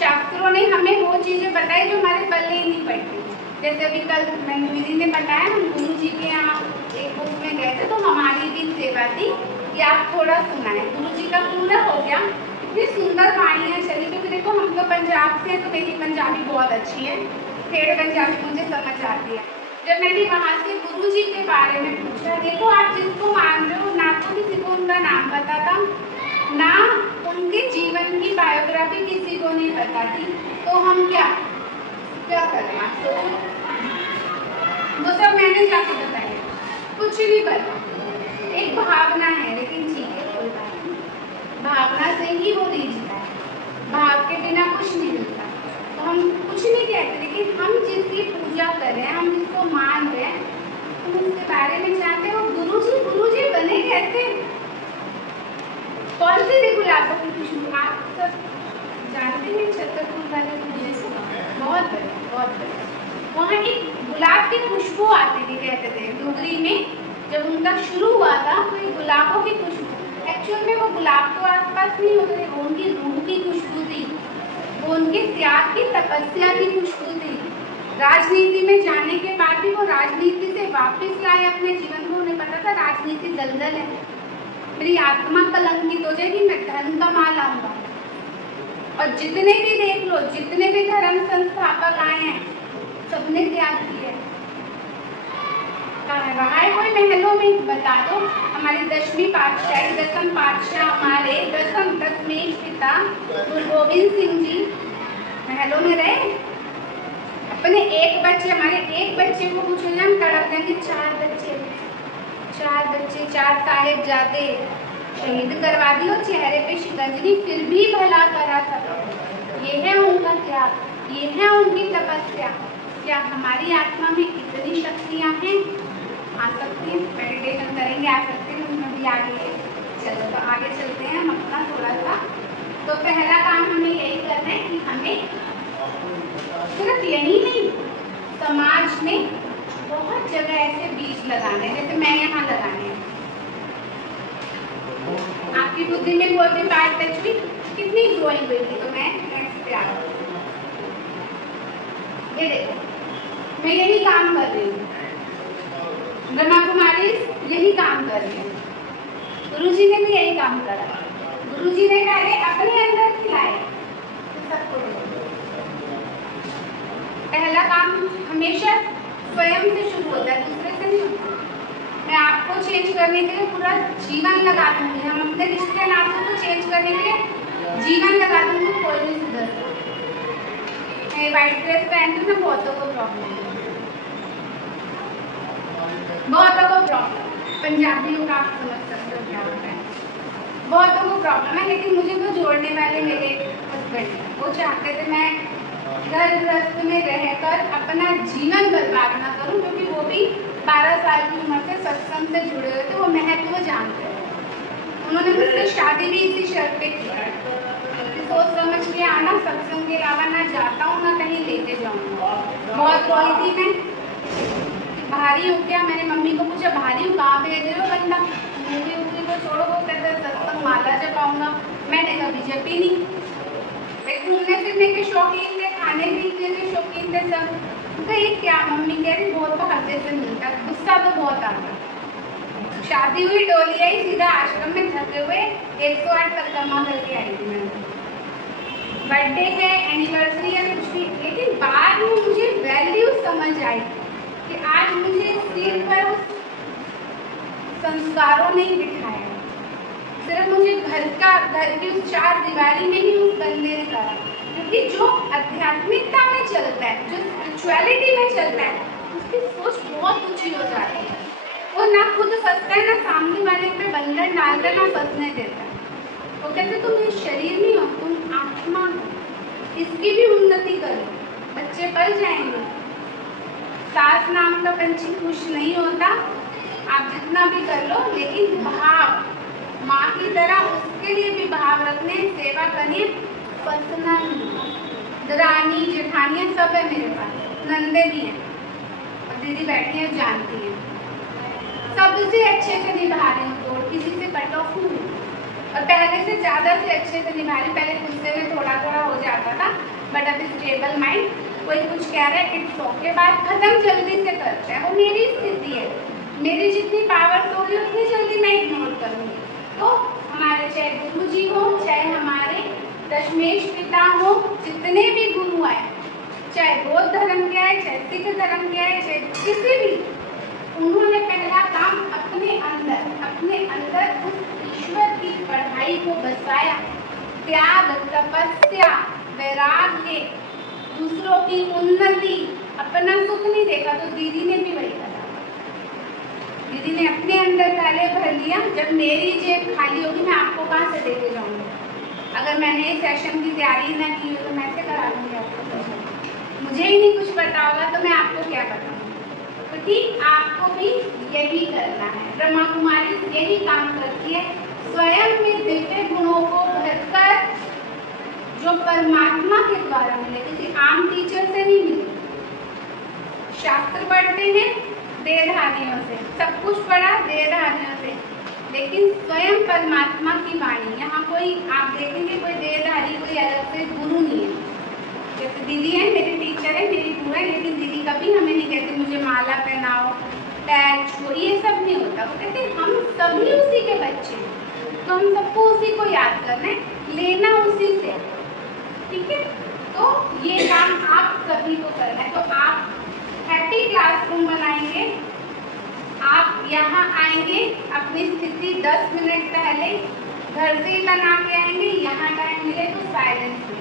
शास्त्रों ने हमें वो चीज़ें बताई जो हमारे पल्ले ही नहीं पड़ती। जैसे अभी कल मैंने दीदी ने बताया, हम गुरु जी के यहाँ एक बुक में गए थे तो हमारी भी सेवा थी कि आप थोड़ा सुनाएं। गुरु जी का पूरा हो गया, इतनी सुंदर वाणियाँ चली, क्योंकि देखो हम तो पंजाब से हैं तो मेरी पंजाबी बहुत अच्छी है, ठेठ पंजाबी मुझे समझ आती है। जब मैंने वहाँ से गुरु जी के बारे में पूछा, देखो आप जिसको मान रहे हो ना तो किसी को उनका नाम पता था, ना उनके जीवन की बायोग्राफी किसी को नहीं पता थी, तो हम क्या करना। तो वो सब मैंने जाके बताया, कुछ नहीं पता, एक भावना है, लेकिन ठीक है कोई बात नहीं, भावना से ही वो रिझता है, भाव के बिना कुछ नहीं मिलता। तो हम कुछ नहीं कहते, लेकिन हम जिसकी पूजा कर रहे हैं, हम जिसको मान रहे हैं, हम उसके बारे में जानते हैं। वो गुरु जी बने कैसे, कौन से थे गुलाबों की खुशबू आप सब जानते हैं, छतरपुर वाले पूजे से बहुत बड़े वहाँ एक गुलाब की खुशबू आती थी, कहते थे डुगरी में जब उनका शुरू हुआ था तो ये गुलाबों की खुशबू, एक्चुअल में वो गुलाब तो आसपास नहीं होते थे, वो उनकी रूह की खुशबू थी, वो उनके त्याग की तपस्या की खुशबू थी। राजनीति में जाने के बाद भी वो राजनीति से वापस लाए अपने जीवन को, उन्हें पता था राजनीति दलदल है, मेरी आत्मा कलंकित हो जाएगी, मैं धन कमा लाऊंगा। और जितने भी देख लो, जितने भी धर्म संस्थापक आए हैं सबने त्याग किया। रहा है कोई महलों में, बता दो। हमारे 10वीं पातशाही, 10म पातशाह, हमारे दसमेश पिता गुरु गोविंद सिंह जी महलों में रहे। अपने एक बच्चे, हमारे एक बच्चे को पूछो ना, हम तड़प देंगे। 4 बच्चे 4 साहिबजादे शहीद करवा दी और चेहरे पे शिकंजनी, फिर भी भला करा सब। ये है उनका त्याग, ये है उनकी तपस्या। क्या हमारी आत्मा में इतनी शक्तियाँ हैं? आ सकती हैं, मेडिटेशन करेंगे, आ सकते हैं, उसमें भी आगे चलो। तो आगे चलते हैं हम अपना थोड़ा सा। तो पहला काम हमें यही करना है कि हमें सिर्फ यही नहीं, समाज में बहुत जगह ऐसे बीज लगाने हैं, जैसे मैं यहाँ लगाने हैं। आपकी बुद्धि में कोई भी पार्ट टच हुई, कितनी ग्रोइंग हुई थी, तो मैं नेक्स्ट पे आ गई। ये देखो, मैं यही काम कर रही हूँ, ब्रह्मा कुमारी यही काम कर रही है। गुरु जी ने भी यही काम करा। गुरु जी ने पहले अपने अंदर खिलाए तो सबको दे। पहला काम हमेशा स्वयं से शुरू होता है, दूसरे से नहीं होता। मैं आपको चेंज करने के लिए पूरा जीवन लगा दूंगी, हम अपने रिश्ते नातों को चेंज करने के लिए जीवन लगा दूंगी, कोई नहीं सुधर। मैं वाइट ड्रेस पहनती हूँ ना, बहुतों को प्रॉब्लम है, बहुतों को प्रॉब्लम। पंजाबियों का आप समझ सकते हो क्या होता है, बहुतों को प्रॉब्लम है। लेकिन मुझे तो जोड़ने वाले मेरे हस्बैंड, वो चाहते थे मैं घर गृहस्थ में रहकर अपना जीवन बर्बाद ना करूं, क्योंकि वो भी 12 साल की उम्र से सत्संग से जुड़े हुए थे, वो महत्व जानते हैं। उन्होंने मुझसे शादी भी इसी शर्त पे की कि सोच समझ के आना, सत्संग के अलावा ना जाता हूँ ना कहीं लेके जाऊँगा। बहुत रोई थी मैं, भारी हो गया। मैंने मम्मी को पूछा भारी हूँ, कहाँ भेज रहे हो बंदा, मूवी को छोड़ो, वो कहते सत्संग माला जपाऊंगा। मैंने कभी जपी नहीं। घूमने फिरने के शौकीन थे, खाने पीने के शौकीन थे सब। ये क्या मम्मी कह रही, बहुत भाग्य से मिलता, गुस्सा तो बहुत आता। शादी हुई, डोली आई, सीधा आश्रम में थके हुए 108 परिक्रमा करके आई थी मैं। बर्थडे है, एनिवर्सरी है, कुछ भी। लेकिन बाद में मुझे वैल्यू समझ आई कि आज मुझे सिर पर उस संस्कारों ने बिठाया, सिर्फ मुझे घर की उस 4 दीवारी में ही उस बंदे ने करा। क्योंकि जो आध्यात्मिकता में चलता है, जो स्पिरिचुअलिटी में चलता है, उसकी सोच बहुत ऊंची हो जाती है। वो ना खुद फंसता है, ना सामने वाले पे बंधन डालता है, ना फंसने देता है। वो कहते तुम ये शरीर नहीं हो, तुम आत्मा हो, इसकी भी उन्नति करो, बच्चे पल जाएंगे, सास नाम का पंछी खुश नहीं होता, आप जितना भी कर लो, लेकिन भाव माँ की तरह उसके लिए भी भाव रखने, सेवा करनी, फंसना नहीं। दरानी जेठानियाँ सब है मेरे पास, नंदे भी हैं और दीदी बैठी हैं जानती हैं, सबसे अच्छे से निभा रही हूँ, तो किसी से कट ऑफ नहीं और पहले से ज़्यादा से अच्छे से निभा रही। पहले गुस्से में थोड़ा थोड़ा हो जाता था, बट अब स्टेबल माइंड, कोई कुछ कह रहा है इट्स ओके, बात खत्म जल्दी से करते हैं। वो मेरी स्थिति है, मेरी जितनी पावर होगी उतनी जल्दी मैं इग्नोर करूँगी। तो हमारे चाहे गुरु जी हो, चाहे हमारे दशमेश पिता हो, जितने भी गुरु आए, चाहे बौद्ध धर्म के आए, चाहे सिख धर्म के आए, चाहे किसी भी, उन्होंने पहला काम अपने अंदर उस ईश्वर की पढ़ाई को बसाया, त्याग, तपस्या, वैराग्य, दूसरों की उन्नति, अपना सुख नहीं देखा। तो दीदी ने भी वही करा, दीदी ने अपने अंदर पहले भर लिया। जब मेरी जेब खाली होगी मैं आपको कहाँ से देके जाऊँगी? अगर मैंने इस सेशन की तैयारी ना की हो तो मैं से करा लूँगी आपको सेशन? मुझे ही नहीं कुछ पता होगा तो मैं आपको क्या बताऊँ? तो ठीक आपको भी यही करना है। ब्रह्मा कुमारी यही काम करती है, स्वयं में दिव्य गुणों को भरकर, जो परमात्मा के द्वारा मिले, किसी आम टीचर से नहीं मिले। शास्त्र पढ़ते हैं देहधारियों से, सब कुछ पढ़ा देहधारियों से, लेकिन स्वयं परमात्मा की वाणी। यहाँ कोई आप देखेंगे कोई देहधारी कोई अलग से गुरु नहीं है। जैसे दीदी है, मेरी टीचर है, मेरी गुरु है, लेकिन दीदी कभी हमें नहीं कहती मुझे माला पहनाओ, पैर छुओ, ये सब नहीं होता। वो कहते हम सभी उसी के बच्चे हैं, तो हम सबको उसी को याद करना है, लेना उसी से, ठीक है? तो ये काम आप सभी को करना है। तो आप हैप्पी क्लासरूम बनाएंगे, आप यहाँ आएंगे, अपनी स्थिति 10 मिनट पहले घर से ही बना के आएंगे, यहाँ टाइम मिले तो साइलेंस में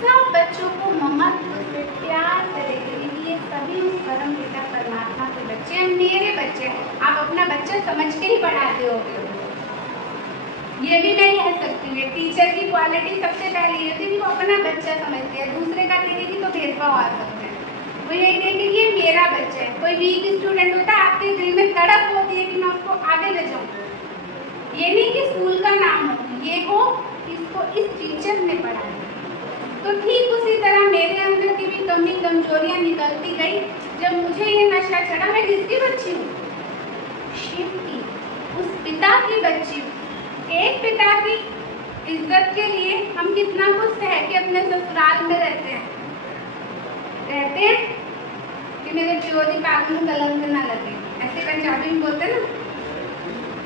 सब बच्चों को ममत्व से प्यार से देखेंगे। ये सभी उस परम पिता परमात्मा के बच्चे हैं, मेरे बच्चे हैं। आप अपना बच्चा समझ के ही पढ़ाते हो, ये भी मैं कह सकती हूँ। टीचर की क्वालिटी सबसे पहले ये थी कि वो अपना बच्चा समझती है, दूसरे का देखेगी तो भेदभाव आ सकता है। वो यही देखेगी ये मेरा बच्चा है। कोई वीक स्टूडेंट होता है, आपके दिल में तड़प होती है कि मैं उसको आगे ले जाऊँ। ये नहीं कि स्कूल का नाम हो, ये हो इसको इस टीचर ने पढ़ाया। तो ठीक उसी तरह मेरे अंदर की भी कमी कमजोरियाँ निकलती गई। जब मुझे ये नशा चढ़ा, मैं किसकी बच्ची हूँ? शिव की, उस पिता की बच्ची हूँ। एक पिता की इज्जत के लिए हम कितना कुछ सह के अपने ससुराल में रहते हैं कि मेरे ज्योति पाग में कलंक ना लगे, ऐसे पंजाबी में बोलते ना।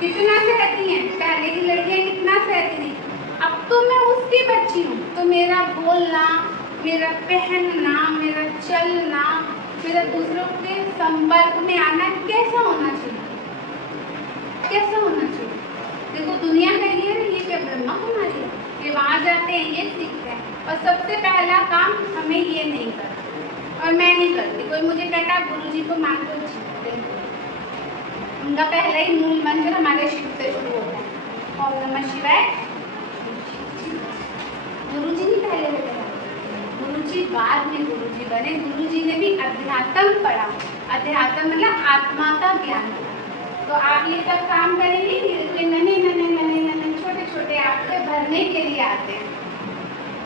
कितना सहती हैं पहले की लड़कियां, कितना सहती थी। अब तो मैं उसकी बच्ची हूँ, तो मेरा बोलना, मेरा पहनना, मेरा चलना, मेरा दूसरों के संपर्क में आना कैसा होना चाहिए? कैसा होना चाहिए? देखो दुनिया का ये क्या ब्रह्मा कुमारी है, ये वहाँ जाते हैं, ये सीखते हैं, और सबसे पहला काम हमें ये नहीं करना, और मैं नहीं करती। कोई मुझे कहता गुरुजी को मान लो, उनका पहला ही मूल मंत्र हमारे शिव से शुरू होता है, ओम नमः शिवाय। गुरुजी नहीं पहले बने, गुरुजी बाद में गुरुजी बने। गुरुजी ने भी अध्यात्म पढ़ा, अध्यात्म मतलब आत्मा का ज्ञान। तो आप ये सब काम करेंगे, नन्हे नन्हे नन्हे नन्हे छोटे छोटे आपसे भरने के लिए आते हैं।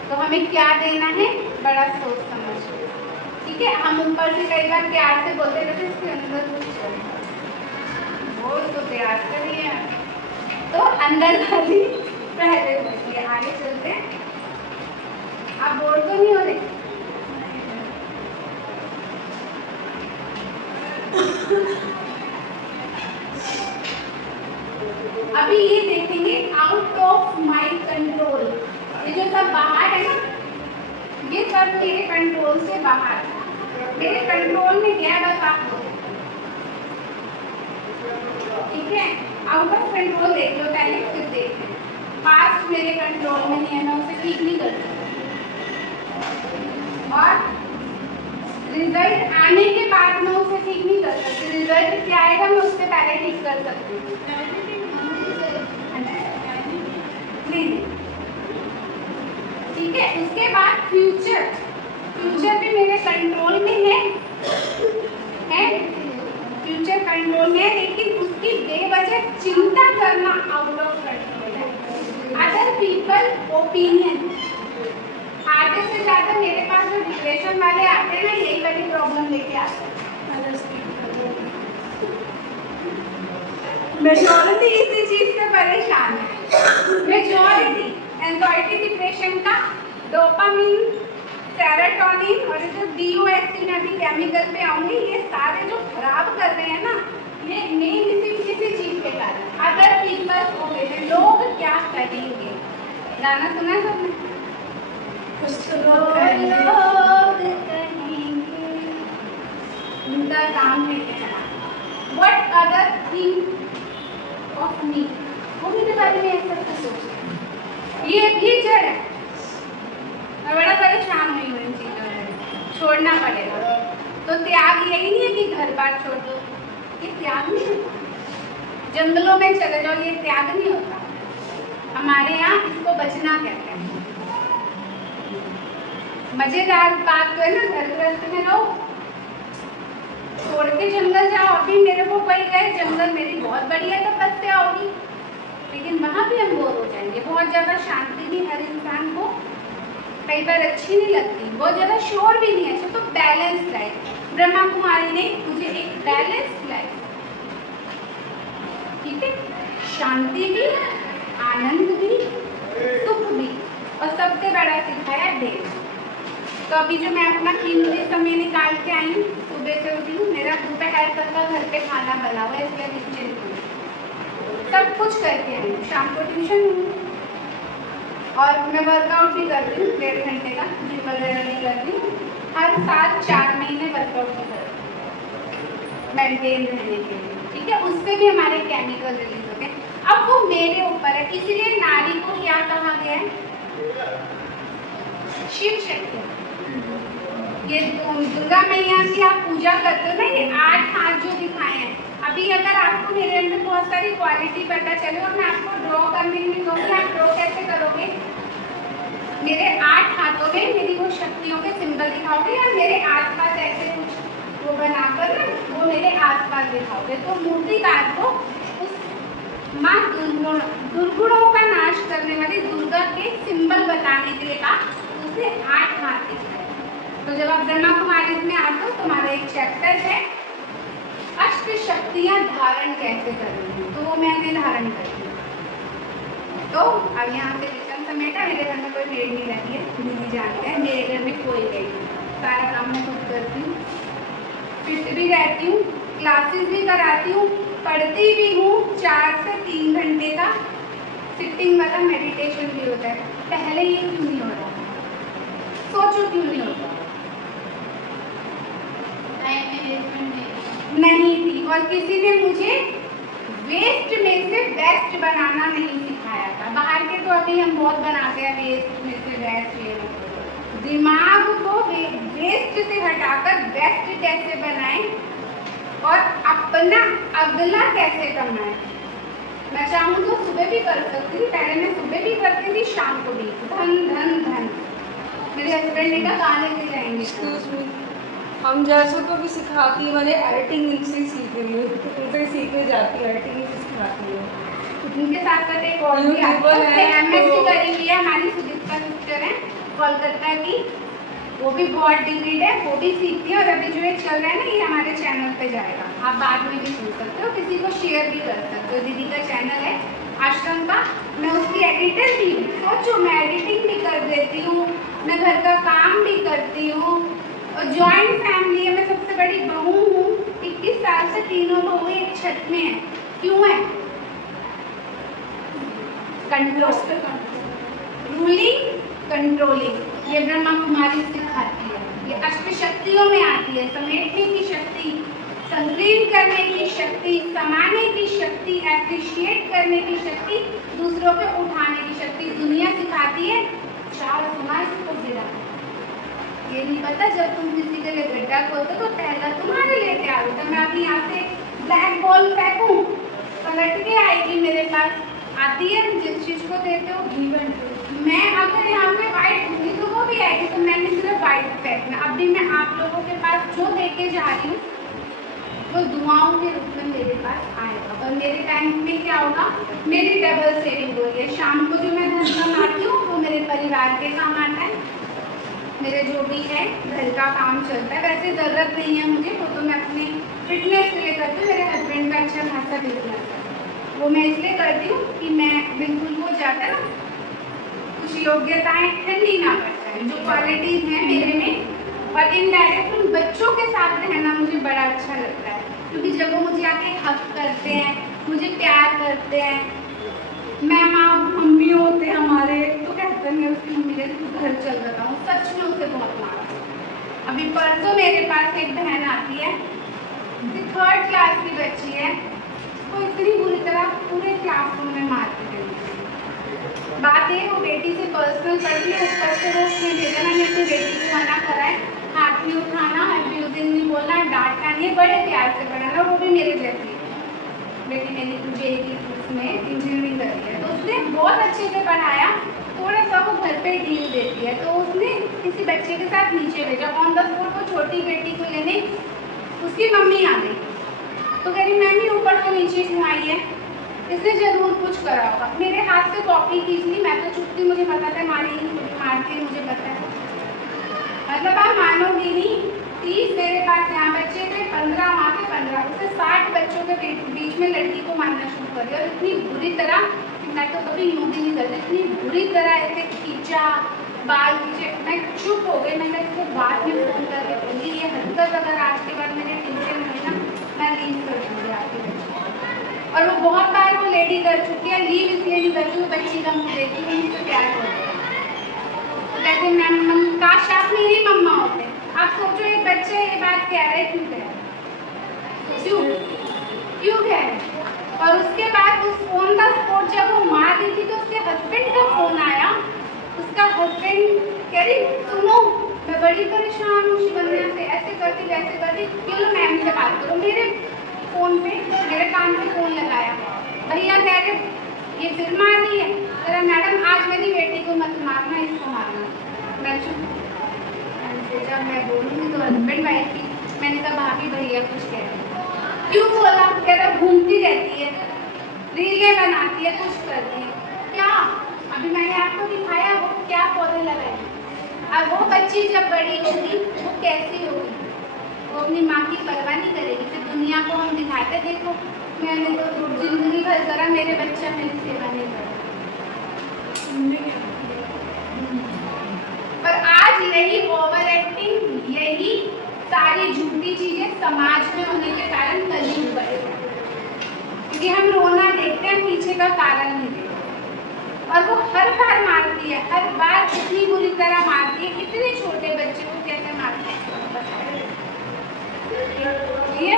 तो हमें क्या देना है? बड़ा सोच समझ, ठीक है? हम ऊपर से कई बार प्यार से बोलते रहते, इसके अंदर कुछ बोल तो प्यार करिए, तो अंदर वाली पहले बोलिए। आगे चलते हैं, आप बोल तो नहीं हो रहे? अभी ये देखेंगे आउट ऑफ माय कंट्रोल। ये जो सब बाहर है ना, ये सब मेरे कंट्रोल से बाहर है। मेरे कंट्रोल में क्या है बस आप लोग, ठीक है? आउट ऑफ कंट्रोल देख लो पहले, फिर देखते हैं। पास्ट मेरे कंट्रोल में नहीं है, मैं उसे ठीक नहीं कर सकती, और रिजल्ट आने के बाद मैं उसे ठीक नहीं कर सकती। रिजल्ट क्या आएगा मैं उससे पहले ठीक कर सकती हूँ। ठीक है? उसके बाद फ्यूचर, फ्यूचर भी मेरे कंट्रोल में है, है, फ्यूचर कंट्रोल में है, लेकिन उसकी बेवजह चिंता करना आउट ऑफ कंट्रोल है। अदर पीपल ओपिनियन, आधे से ज़्यादा मेरे पास जो डिप्रेशन वाले आते हैं ना, यही वाली प्रॉब्लम लेके आते हैं। मेजॉरिटी इसी चीज से परेशान है। मेजॉरिटी एंजाइटी डिप्रेशन का डोपामिन, सेरोटोनिन और जो डीओएक्सी में अभी केमिकल पे आऊंगी, ये सारे जो खराब कर रहे हैं ना, ये मेन किसी चीज के कारण। अदर पीपल ओपिनियन, लोग क्या कहेंगे। गाना सुना सबने? लोग कहेंगे, उनका काम है कहना। What other think of me, वो मेरे बारे में ऐसा कुछ सोचते हैं। ये भी जड़ है। मैं बड़ा परेशान हुई हूँ इन चीज़ों से, छोड़ना पड़ेगा। तो त्याग यही नहीं है कि घर बार छोड़ दो, ये त्याग नहीं होता। जंगलों में चले जाओ, ये त्याग नहीं होता। हमारे यहाँ इसको बचना कहते हैं। मजेदार बात तो है ना, घर गृहस्थ में रहो, छोड़ के जंगल जाओ। अभी मेरे को कोई गए जंगल, मेरी बहुत बढ़िया तपस्या होगी, लेकिन वहाँ भी हम बोर हो जाएंगे। बहुत ज़्यादा शांति भी हर इंसान को कई बार अच्छी नहीं लगती, बहुत ज़्यादा शोर भी नहीं अच्छा। तो बैलेंस लाइफ, ब्रह्मा कुमारी ने मुझे एक बैलेंस लाइफ, ठीक है, शांति भी, आनंद भी, सुख भी, और सबसे बड़ा सिखाया डेढ़। तो अभी जो मैं अपना कीमती समय निकाल के आई हूँ, सुबह से उठी हूँ, मेरा दोपहर तक का घर पे खाना बना हुआ है, इसलिए निश्चिंत हूँ, सब कुछ करके आई हूँ। शाम को ट्यूशन हूँ और मैं वर्कआउट भी करती हूँ 1.5 घंटे का, जिम वगैरह नहीं करती हूँ। हर साल 4 महीने वर्कआउट भी करती हूँ मेंटेन रहने के लिए, ठीक है। उससे भी हमारे केमिकल रिलीज होते हैं। अब वो मेरे ऊपर है, इसीलिए नारी को क्या कहा गया है? शिव शक्ति। ये दुर्गा मैया की आप पूजा करते हो ना, ये 8 हाथ जो दिखाए हैं। अभी अगर आपको मेरे अंदर बहुत सारी क्वालिटी पता चले और मैं आपको ड्रॉ करने के लिए कहूँगी, आप ड्रॉ कैसे करोगे? मेरे 8 हाथों में मेरी वो शक्तियों के सिंबल दिखाओगे, या मेरे आसपास ऐसे कुछ वो बनाकर ना, वो मेरे आसपास दिखाओगे। तो मूर्तिकार को उस माँ दुर्गुणों का नाश करने वाली दुर्गा के सिंबल बताने के लिए कहा, उसे 8 हाथ दिखाए। तो जब आप ब्रह्मा कुमारी में आते हो, तुम्हारा एक चैप्टर है अष्ट शक्तियाँ धारण कैसे करनी है, तो वो मैंने धारण कर दी। तो अब यहाँ से किचन समेटा, मेरे घर में कोई मेड नहीं रहती है, दीदी जानते हैं, मेरे घर में कोई नहीं, सारा काम मैं खुद करती हूँ, फिट भी रहती हूँ, क्लासेस भी कराती हूँ, पढ़ती भी हूँ। 4 से 3 घंटे का सिटिंग वाला मेडिटेशन भी होता है। पहले ये क्यों नहीं हो रहा? सोचो क्यों नहीं होता? नहीं थी, और किसी ने मुझे वेस्ट में से बेस्ट बनाना नहीं सिखाया था। बाहर के तो अभी हम बहुत बनाते हैं, वेस्ट में से बेस्ट। दिमाग को वेस्ट से हटाकर बेस्ट कैसे बनाएं और अपना अगला कैसे कमाएं। मैं चाहूँ तो सुबह भी कर सकती थी, पहले मैं सुबह भी करती थी, शाम को भी। धन धन धन। मेरे हस्बैंड ने कहा कहाँ लेके जाएंगे? हम जैसे तो भी सिखाती, मैंने एडिटिंग इनसे सीखी है, उनसे सीखने जाती हूँ, एडिटिंग इनसे सिखाती हूँ। उनके साथ साथ एक और भी एमएससी करी हुई है, हमारी सुदीप्ता सिस्टर है कोलकाता की, वो भी बहुत डिग्रीड है, वो भी सीखती है। और अभी जो ये चल रहा है ना, ये हमारे चैनल पे जाएगा, आप बाद में भी सुन सकते हो, किसी को शेयर भी कर सकते हो। दीदी का चैनल है आश्रम का, मैं उसकी एडिटर भी हूँ। सोचो, मैं एडिटिंग भी कर देती हूँ, मैं घर का काम भी करती हूँ, और जॉइंट फैमिली है, मैं सबसे बड़ी बहू हूँ। 21 साल से तीनों बहू एक छत में है। क्यों है? Control, ruling, controlling. ये ब्रह्मा कुमारी सिखाती है, ये अष्ट शक्तियों में आती है। समेटने की शक्ति, संग्रहित करने की शक्ति, समाने की शक्ति, एप्रिशिएट करने की शक्ति, दूसरों पे उठाने की शक्ति। दुनिया सिखाती है 4 सुना इसको गिरा। ये नहीं पता जब तुम किसी के लिए गड्ढा खोदो तो पहला तुम्हारे लिए तैयार होता है। मैं अभी यहाँ से ब्लैक बॉल फेंकूं, पलट के आएगी मेरे पास। आती है, जिस चीज़ को देते हो घी मैं अगर यहाँ पे वाइट दूंगी तो वो भी आएगी, तो मैंने सिर्फ वाइट फेंकना। अभी मैं आप लोगों के पास जो लेके जा रही हूँ वो दुआओं के रूप में मेरे पास आएगा, और मेरे टाइम में क्या होगा, मेरी डबल सेविंग हो रही है। शाम को जो मैं धन कमाती हूँ वो मेरे परिवार के काम आता है, मेरे जो भी है घर का काम चलता है। वैसे ज़रूरत नहीं है मुझे, वो तो मैं अपने फिटनेस के लिए करती हूँ। मेरे हस्बैंड का अच्छा खासा बिजनेस है, वो मैं इसलिए करती हूँ कि मैं बिल्कुल वो जाता है ना, कुछ योग्यताएं ठंडी ना पड़ जाए, जो क्वालिटीज़ हैं मेरे में। और इनडायरेक्ट उन बच्चों के साथ रहना मुझे बड़ा अच्छा लगता है, क्योंकि जब वो मुझे आके हक करते हैं, मुझे प्यार करते हैं, मैं माँ मम्मी होते हमारे तो कहते हैं उसकी मम्मी कहती तू घर चल रहा हूँ, सच में उसे बहुत मारा। अभी परसों मेरे पास एक बहन आती है, 3rd क्लास की बच्ची है, वो इतनी बुरी तरह पूरे क्लासरूम में मारती रही। बात ये वो बेटी से पर्सनल करती है, ऊपर से वो उसने भेजा, मैंने अपनी बेटी को मना करा है, हाथ नहीं उठाना, अब्यूजिंग नहीं बोलना, डांटना नहीं है, बड़े प्यार से पढ़ाना। वो भी मेरे जैसी बेटी मेरी बेटी उसमें इंजीनियरिंग कर रही है, तो उसने बहुत अच्छे से पढ़ाया। थोड़ा सा वो घर पे ढील देती है, तो उसने किसी बच्चे के साथ नीचे भेजा। ऑन द स्पॉट वो छोटी बेटी को लेने उसकी मम्मी आ गई, तो कह रही मैम ऊपर से नीचे क्यों आई है, इसने जरूर कुछ करा होगा। मेरे हाथ से कॉपी खींच ली, मैं तो चुप थी, मुझे पता था मारती मुझे पता है। मतलब आप मानोगे नहीं, 30 मेरे पास यहाँ बच्चे थे, 15 वहाँ थे, 15 उसे 60 बच्चों के बीच में लड़की को मारना शुरू कर दिया। और इतनी बुरी तरह, मैं तो कभी यूँ भी नहीं करती, इतनी बुरी तरह ऐसे खींचा, बाल खींचे। मैं चुप हो गई, मैंने इसको बाद में फ़ोन करके बोली ये हरकत अगर आज के बाद मेरे टीचर हुई ना, मैं लीव कर दूँगी आपकी बच्ची। और वो बहुत बार वो लेडी कर चुकी है, लीव इसलिए नहीं करती, वो बच्ची का मुँह देखती हूँ, मुझसे प्यार करती है। कहते मैम काश आप मेरी मम्मा होते। आप सोचो एक बच्चा ये बात कह रहा है, क्यों कह रहा है, क्यों कह रहा है। और उसके बाद उस फोन का स्पॉट जब वो मार दी थी तो उसके हस्बैंड का फोन आया। उसका हस्बैंड कह रही सुनो मैं बड़ी परेशान हूँ शिवन्या से, ऐसे करती वैसे करती, चलो मैम से बात करो। मेरे फ़ोन पे मेरे कान पे फ़ोन लगाया, भैया कह रहे ये फिर मार रही है, अरे मैडम आज मेरी बेटी को मत मारना, इसको मारना। मैं चुप, जब मैं बोलूँगी तो हस्बैंड वाइफ की, मैंने कहा भाभी भैया कुछ कह रहे हैं। क्यों बोला, कह रहा घूमती रहती है, रीलें बनाती है, कुछ करती है। क्या अभी मैंने आपको दिखाया वो क्या पौधे लगाए। अब वो बच्ची जब बड़ी होगी वो कैसी होगी, वो अपनी माँ की परवाह नहीं करेगी। फिर दुनिया को हम दिखाते देखो मैंने तो जिंदगी भर करा, मेरे बच्चा मेरी सेवा नहीं करा। पर आज यही ओवर एक्टिंग, यही सारी झूठी चीजें समाज में होने के कारण कलयुग बढ़ेगा, क्योंकि हम रोना देखते हैं, पीछे का कारण नहीं देखते। और वो हर बार मारती है, हर बार कितनी बुरी तरह मारती है, इतने छोटे बच्चे को कैसे मारती है। ये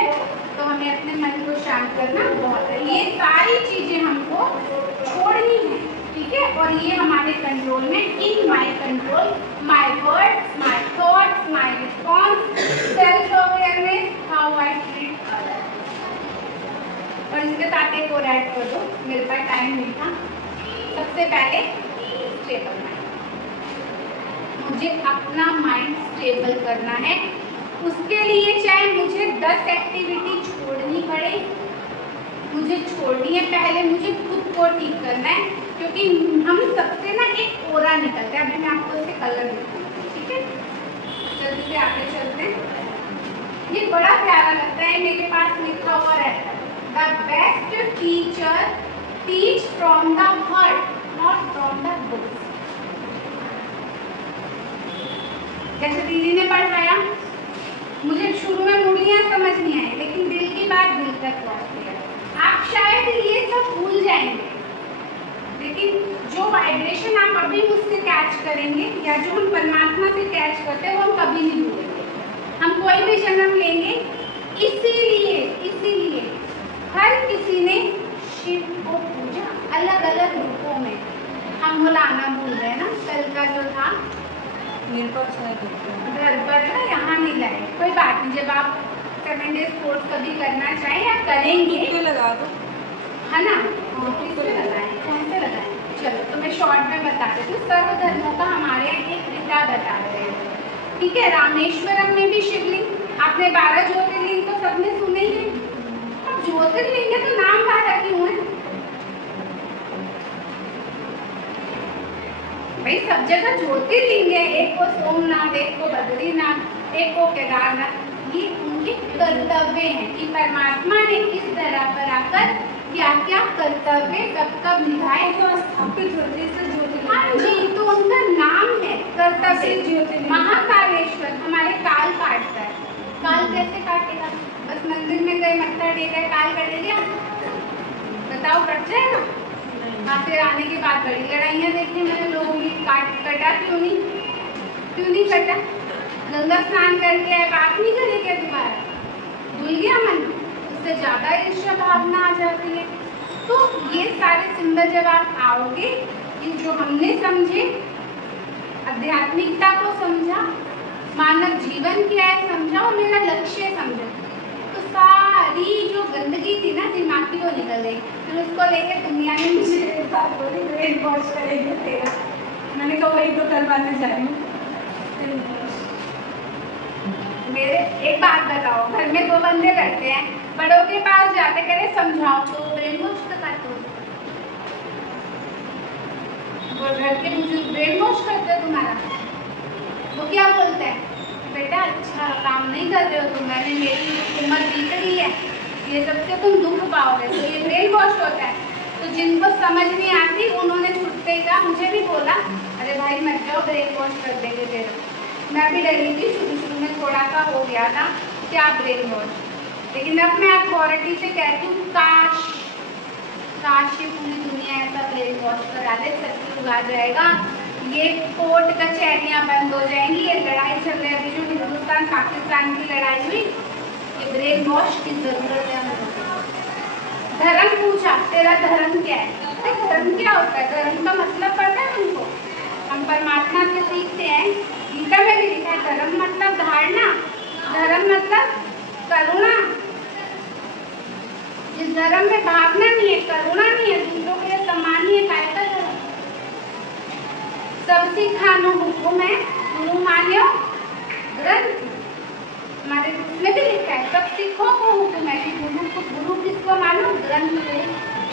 तो हमें अपने मन को शांत करना बहुत है, ये सारी चीजें हमको छोड़नी है, ठीक है। और ये हमारे कंट्रोल में, in my control, my words, my thoughts, my response, self awareness, how I treat others. और इसके साथ एक और ऐड कर दो, मेरे पास टाइम नहीं था। सबसे पहले स्टेबल माइंड, मुझे अपना माइंड स्टेबल करना है। उसके लिए चाहे मुझे 10 एक्टिविटी छोड़नी पड़े, मुझे छोड़नी है। पहले मुझे खुद को ठीक करना है, क्योंकि हम सबसे ना एक ओरा निकलता है। अभी मैं आपको इसके कलर दिखाऊंगी, ठीक है। जल्दी से आगे चलते हैं। ये बड़ा प्यारा लगता है, मेरे पास लिखा हुआ रहता है, the best teacher teach from the heart, not from the books. जैसे दीदी ने पढ़ाया, मुझे शुरू में मुड़ियाँ समझ नहीं आई, लेकिन दिल की बात दिल तक पहुँचती है। आप शायद ये सब भूल जाएंगे, लेकिन जो वाइब्रेशन आप अभी मुझसे कैच करेंगे या जो हम परमात्मा से कैच करते हैं वो हम कभी नहीं भूलेंगे। हम कोई भी जन्म लेंगे, इसीलिए हर किसी ने शिव को पूजा अलग अलग रूपों में। हम बुलाना भूल गए ना, कल का जो था मेरे पास है घर पर ना, यहाँ नहीं लाए, कोई बात नहीं। जब आप 7 डेज कोर्स कभी करना चाहें या करेंगे लगा दो, है ना, किससे लगाएं, कौन से लगाएं, चलो तो मैं शॉर्ट में बता देती हूँ। सर्वधर्मों का हमारे एक पिता बता रहे हैं, ठीक है। रामेश्वरम में भी शिवलिंग, आपने 12 ज्योतिर्लिंग तो सबने सुने ही हैं। अब ज्योतिर्लिंग है तो नाम 12 क्यों है भाई? सब जगह ज्योतिर्लिंग है, एक को सोमनाथ, एक को बद्रीनाथ, एक को केदारनाथ। ये उनके कर्तव्य हैं कि परमात्मा ने इस धरा पर आकर क्या क्या कर्तव्य कब कब निभाए, तो स्थापित होते हैं इसलिए ज्योतिर्लिंग। हाँ जी, तो उनका नाम है कर्तव्य। ज्योतिर्लिंग। महाकालेश्वर हमारे काल काटता है। काल कैसे काटेगा? बस मंदिर में गए, मत्था टेका, काल कटे गया? बताओ, कट जाएगा? वहाँ से आने के बाद बड़ी लड़ाइयाँ देखी मैंने लोगों की, कटा क्यों नहीं कटा? गंगा स्नान करके आए, बात नहीं करे क्या दोबारा? भूल गया मन? उससे ज़्यादा ईर्ष्या भावना आ जाती है। तो ये सारे सिंबल जब आप आओगे, इन जो हमने समझे, आध्यात्मिकता को समझा, मानव जीवन क्या है समझा और मेरा लक्ष्य समझा, तो सारी जो गंदगी थी ना दिमाग की वो निकल गई। फिर उसको लेके दुनिया ने मुझे एक बात बोली, ब्रेन वॉश करेंगे तेरा। मैंने कहा वही तो करवाने जा रही हूँ। मेरे एक बात बताओ, घर में 2 बंदे बैठते हैं, बड़ों के पास जाते करे समझाओ तो ब्रेन वॉश तो करते हो। वो घर के बुजुर्ग ब्रेन वॉश करते हैं तुम्हारा, वो क्या बोलते हैं? बेटा अच्छा काम नहीं कर रहे हो तुम, मैंने मेरी उम्र बीत रही है, ये सबसे तुम दुख पाओगे। तो ये ब्रेन वॉश होता है। तो जिनको समझ नहीं आती उन्होंने छुट्टे ही कहा, मुझे भी बोला अरे भाई मत जाओ ब्रेन वॉश कर देंगे तेरा। मैं भी डरी थी, शुरू में थोड़ा सा हो गया था क्या ब्रेन वॉश, लेकिन अब मैं अथॉरिटी से कहती हूँ काश ये पूरी दुनिया ऐसा ब्रेन वॉश करा ले, सत्युग आ जाएगा, ये कोर्ट कचहरियाँ बंद हो जाएंगी, ये लड़ाई चल रही है अभी जो हिंदुस्तान पाकिस्तान की लड़ाई हुई, ये ब्रेन वॉश की जरूरत है हमको। धर्म पूछा तेरा धर्म क्या है? धर्म क्या होता है? धर्म का मतलब पता है तुमको? हम परमात्मा से सीखते हैं, गीता में भी लिखा है धर्म मतलब धारणा, धर्म मतलब करुणा। जिस धर्म में भावना नहीं है, करुणा नहीं है, दूसरों के लिए सम्मान नहीं है, कायता धर्म। सब सिखानो हुकुम है, गुरु मान्यो ग्रंथ। हमारे उसमें भी लिखा है सब सिखों को हुक्म है कि गुरु किसको मानो? ग्रंथ को,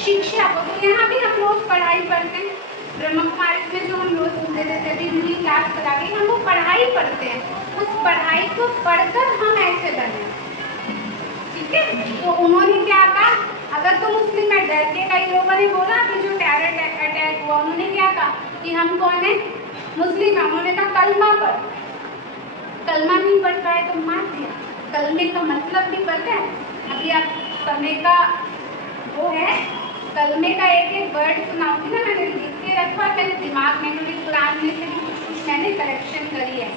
शिक्षा को। तो यहाँ भी हम रोज पढ़ाई पढ़ते हैं, ब्रह्म कुमारी में जो हम रोज सुनते थे, अभी मेरी क्लास करा गई, हम वो पढ़ाई पढ़ते हैं, उस पढ़ाई को पढ़कर हम ऐसे बने, ठीक है। तो उन्होंने क्या कहा, अगर तुम मुस्लिम में डर के, कई लोगों ने बोला कि जो टेरर अटैक हुआ, उन्होंने क्या कहा कि हम कौन है? मुस्लिम है। उन्होंने कहा कलमा पढ़, कलमा नहीं पढ़ पाए तो मार दिया। कलमे का मतलब भी पता है? अभी आप समय का वो है, कलमे का एक वर्ड सुनाऊंगी ना, मैंने लिख के रखा है मेरे दिमाग में, क्योंकि कुरान में से भी कुछ मैंने कलेक्शन करी है।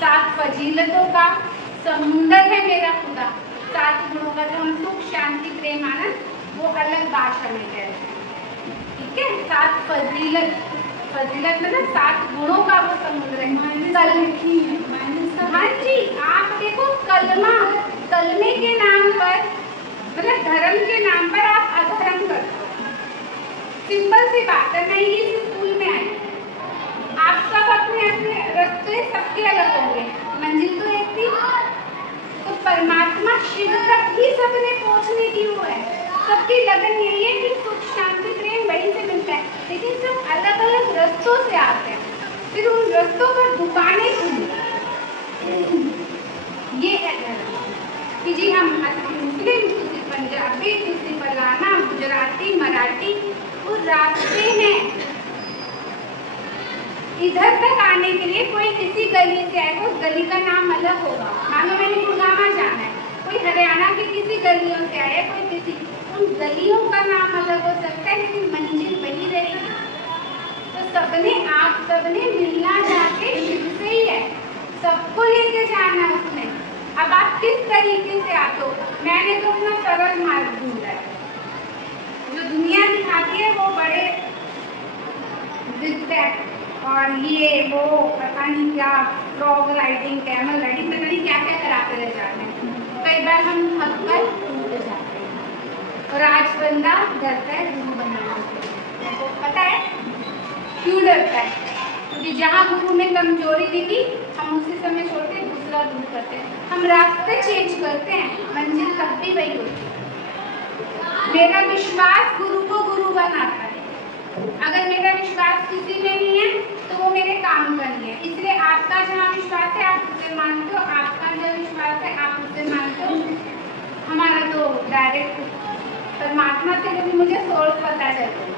7 फजीलतों का समुंदर है मेरा खुदा, 7 गुणों का जो हम सुख शांति प्रेम आनंद, वो अलग भाषा में कहते हैं, ठीक है। 7 फजीलत मतलब 7 गुणों का वो समुद्र है। हाँ जी, आप देखो कलमा, कलमे के नाम पर, मतलब धर्म के नाम पर आप अधर्म करते हो। सिंपल सी बात है, मैं ये स्कूल में आई, आप सब अपने अपने रास्ते सबके अलग होंगे, मंजिल तो एक थी। तो परमात्मा शिव तक ही सबने पहुँचने की वो है, सबकी लगन यही है कि सुख शांति प्रेम वहीं से मिलता है, लेकिन सब अलग अलग रास्तों से आते हैं। फिर उन रास्तों पर दुकानें खुली, ये है धर्म कि जी हम मुस्लिम, दूसरी पंजाबी, दूसरी फलाना, गुजराती, मराठी, वो रास्ते हैं। इधर तक आने के लिए कोई किसी गली से आएगा, उस गली का नाम अलग होगा। मानो मैंने गुड़गांव जाना है, कोई हरियाणा की किसी गलियों से आया, कोई किसी, उन गलियों का नाम अलग हो सकता है, लेकिन मंजिल वही रहेगी। तो सबने, आप सबने मिलना जाके शिव से ही है, सबको लेके जाना है उसने। अब आप किस तरीके से आते हो? मैंने तो अपना सरल मार्ग ढूंढा है, जो दुनिया दिखाती है वो बड़े जिद और ये वो पता नहीं क्या, फ्रॉग राइडिंग, कैमल राइडिंग, पता नहीं क्या क्या कराते रह जाते हैं। कई बार हम थक कर टूट जाते हैं और आज बंदा डरता है गुरु बनाने से। आपको पता है क्यों डरता है? क्योंकि जहाँ गुरु में कमजोरी दिखी हम उसी समय छोड़ते दूसरा दूर करते हैं, हम रास्ते चेंज करते हैं, मंजिल तब भी वही होती है। मेरा विश्वास गुरु को गुरु बनाता है। अगर मेरा विश्वास किसी में नहीं है तो वो मेरे काम का नहीं है। इसलिए आपका जहाँ विश्वास है आप उसे मानते हो, आपका जो विश्वास है आप उसे मानते हो। हमारा तो डायरेक्ट परमात्मा से भी मुझे सोर्स पता चलता है।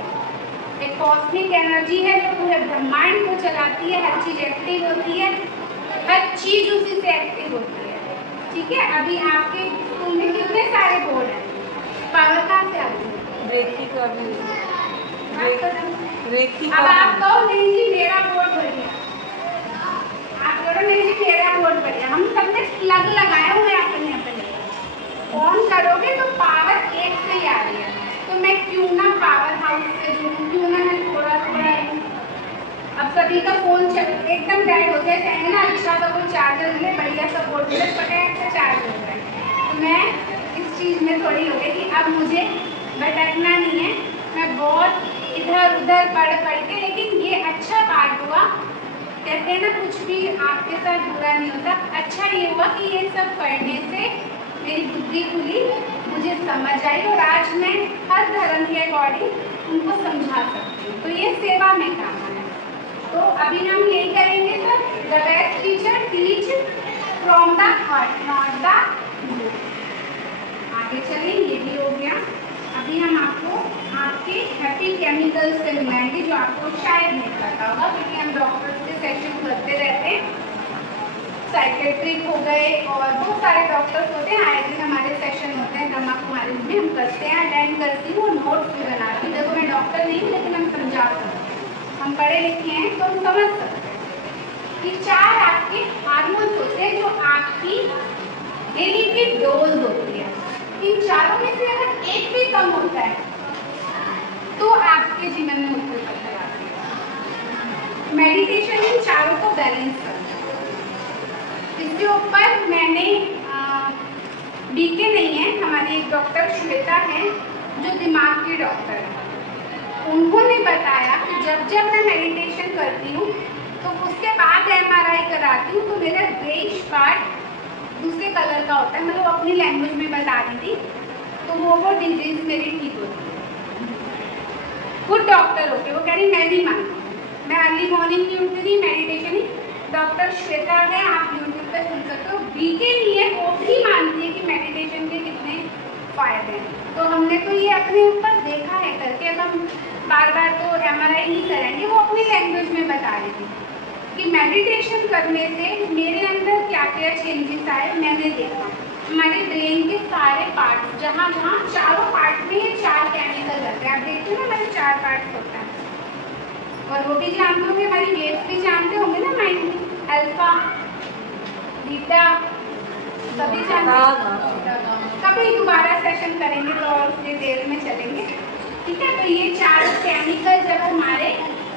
एक कॉस्मिक एनर्जी है जो पूरे ब्रह्मांड को चलाती है, हर चीज एक्टिव होती है, हर चीज उसी से एक्टिव होती है। ठीक है, अभी आपके स्कूल में कितने सारे बोर्ड हैं, पावर कहाँ से आती है? रेखी का भी रेखी अब का आप कहो नहीं जी मेरा बोर्ड बढ़िया, आप कहो नहीं जी मेरा बोर्ड बढ़िया, हम सबने प्लग लगाए हुए हैं अपने अपने, ऑन करोगे तो पावर एक से ही आ रही है, तो मैं क्यों ना पावर हाउस से जुड़ूं, क्यों ना मैं थोड़ा थोड़ा लूं। अब सभी का फोन एकदम डेड हो जाए, कहेंगे ना अच्छा सा कोई चार्जर मिले, बढ़िया सा बोर्ड मिले, पटाख से चार्ज हो जाए। तो मैं इस चीज़ में थोड़ी हो गई कि अब मुझे भटकना नहीं है, मैं बहुत इधर उधर पढ़ के, लेकिन ये अच्छा बात हुआ, कहते हैं ना कुछ भी आपके साथ बुरा नहीं होता। अच्छा ये हुआ कि ये सब पढ़ने से मेरी बुद्धि खुली, मुझे समझ आई और आज मैं हर धर्म के अकॉर्डिंग उनको समझा सकती हूँ। तो ये सेवा में काम है। तो अभी हम यही करेंगे sir, the best teacher teach from the heart not the book. आगे चलें, ये भी हो गया। अभी हम आपको आपके हैप्पी केमिकल्स से मिलाएंगे जो आपको शायद नहीं पता होगा, क्योंकि हम डॉक्टर्स के सेशन करते रहते हैं, साइकेट्रिक हो गए और बहुत सारे डॉक्टर्स होते हैं, आए दिन हमारे सेशन होते हैं ब्रह्मा कुमारी में, हम करते हैं, अटेंड करती हूँ, नोट्स भी बनाती हूँ। देखो मैं डॉक्टर नहीं हूँ लेकिन हम समझा सकते हैं, हम पढ़े लिखे हैं तो हम समझ सकते हैं कि 4 आपके हार्मोन्स होते हैं जो आपकी डेली की डोज होती है। इन चारों में से अगर एक भी कम होता है तो आपके जीवन में मुश्किल पत्थर आती है। मेडिटेशन इन चारों को बैलेंस करता है। इसके ऊपर मैंने बीके नहीं है, हमारी एक डॉक्टर श्वेता है जो दिमाग की डॉक्टर है, उन्होंने बताया कि जब जब मैं मेडिटेशन करती हूँ तो उसके बाद MRI कराती हूँ तो मेरा ग्रेइश पार्ट दूसरे कलर का होता है, मतलब अपनी लैंग्वेज में बता रही थी, तो वो डिजीज मेरी ठीक होती है। खुद डॉक्टर होके वो कह रही मैं भी मानती हूँ, मैं अर्ली मॉर्निंग की उठती थी, मेडिटेशन ही। डॉक्टर श्वेता है, आप यूट्यूब पे सुन सकते हो, बीके नहीं है, वो भी मानती है कि मेडिटेशन के कितने फायदे हैं। तो हमने तो ये अपने ऊपर देखा है करके, अब हम बार बार तो MRI नहीं कराएंगे, वो अपनी लैंग्वेज में बता रही थी कि मेडिटेशन करने से मेरे अंदर क्या क्या चेंजेस आए। मैंने देखा हमारे ब्रेन के सारे पार्ट्स, जहाँ जहाँ चारों पार्ट्स में ये 4 केमिकल रहते हैं, आप देखते हो ना हमारे 4 पार्ट्स होता है, और वो भी जानते होंगे, हमारी वेव्स भी जानते होंगे ना माइंड में, अल्फा बीटा सभी जानते हैं। कभी दोबारा सेशन करेंगे तो और डिटेल में चलेंगे, ठीक है। तो ये 4 केमिकल जब हमारे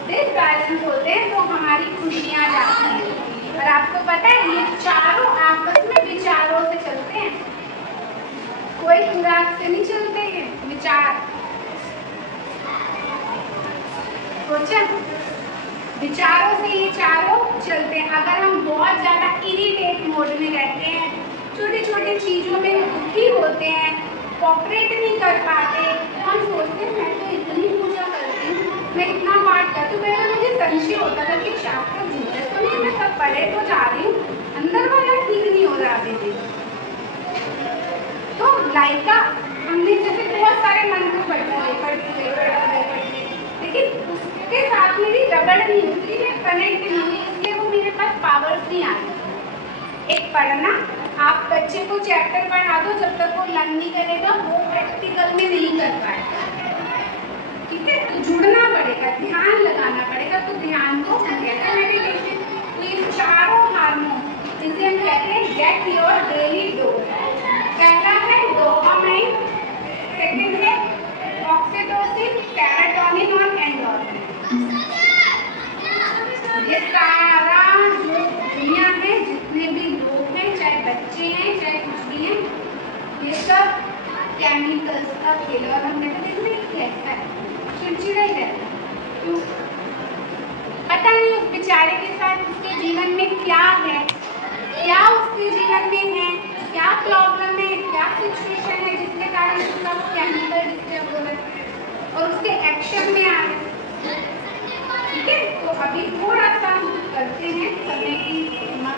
डिसबैलेंस होते हैं तो हमारी खुशियाँ जाती हैं, और आपको पता है ये चारों आपस में विचारों से चलते हैं, कोई खुराक से नहीं चलते हैं, विचार। सोचा, विचारों से ये चारों चलते हैं। अगर हम बहुत ज़्यादा इरिटेट मोड में रहते हैं, छोटी छोटी चीज़ों में दुखी होते हैं, कोऑपरेट नहीं कर पाते, हम सोचते हैं मैं तो इतनी पूजा करती हूँ, मैं इतना पाठ करती हूँ, पहले मुझे संशय होता था कि शास्त्र झूठ है तो नहीं, मैं सब पढ़े तो जा रही हूँ, अंदर वाला ठीक नहीं हो रहा अभी भी। तो लाइका हमने जैसे बहुत सारे मंत्र पढ़ते लेकिन उसके साथ मेरी रगड़ नहीं होती, मैं कनेक्ट नहीं हुई, इसलिए वो मेरे पास पावर्स नहीं आती। एक पढ़ना, आप बच्चे को चैप्टर पढ़ा दो, जब तक वो लर्न नहीं करेगा वो प्रैक्टिकल में नहीं कर पाएगा, ठीक है। तो जुड़ना पड़ेगा, ध्यान लगाना पड़ेगा, तो ध्यान को कहते हैं मेडिटेशन। तो ये चारों हार्मोन जिसे हम कहते हैं गेट योर डेली डोज। पहला है डोपामाइन, सेकंड है ऑक्सीटोसिन, सेरोटोनिन और एंडोर्फिन। ये सारा जो दुनिया में जितने भी लोग हैं, चाहे बच्चे हैं चाहे कुछ भी हैं, ये सब केमिकल्स का खेल। और हम कहते हैं कैसा है, चिड़चिड़ा ही रहता है, क्यों? पता नहीं उस बेचारे के साथ उसके जीवन में क्या है, क्या उसके जीवन में है, क्या प्रॉब्लम है, क्या सिचुएशन है जिसके कारण उसका केमिकल डिस्टर्ब हो रहा है और उसके एक्शन में आ रहे हैं। ठीक है, तो अभी थोड़ा सा करते हैं समय की सीमा।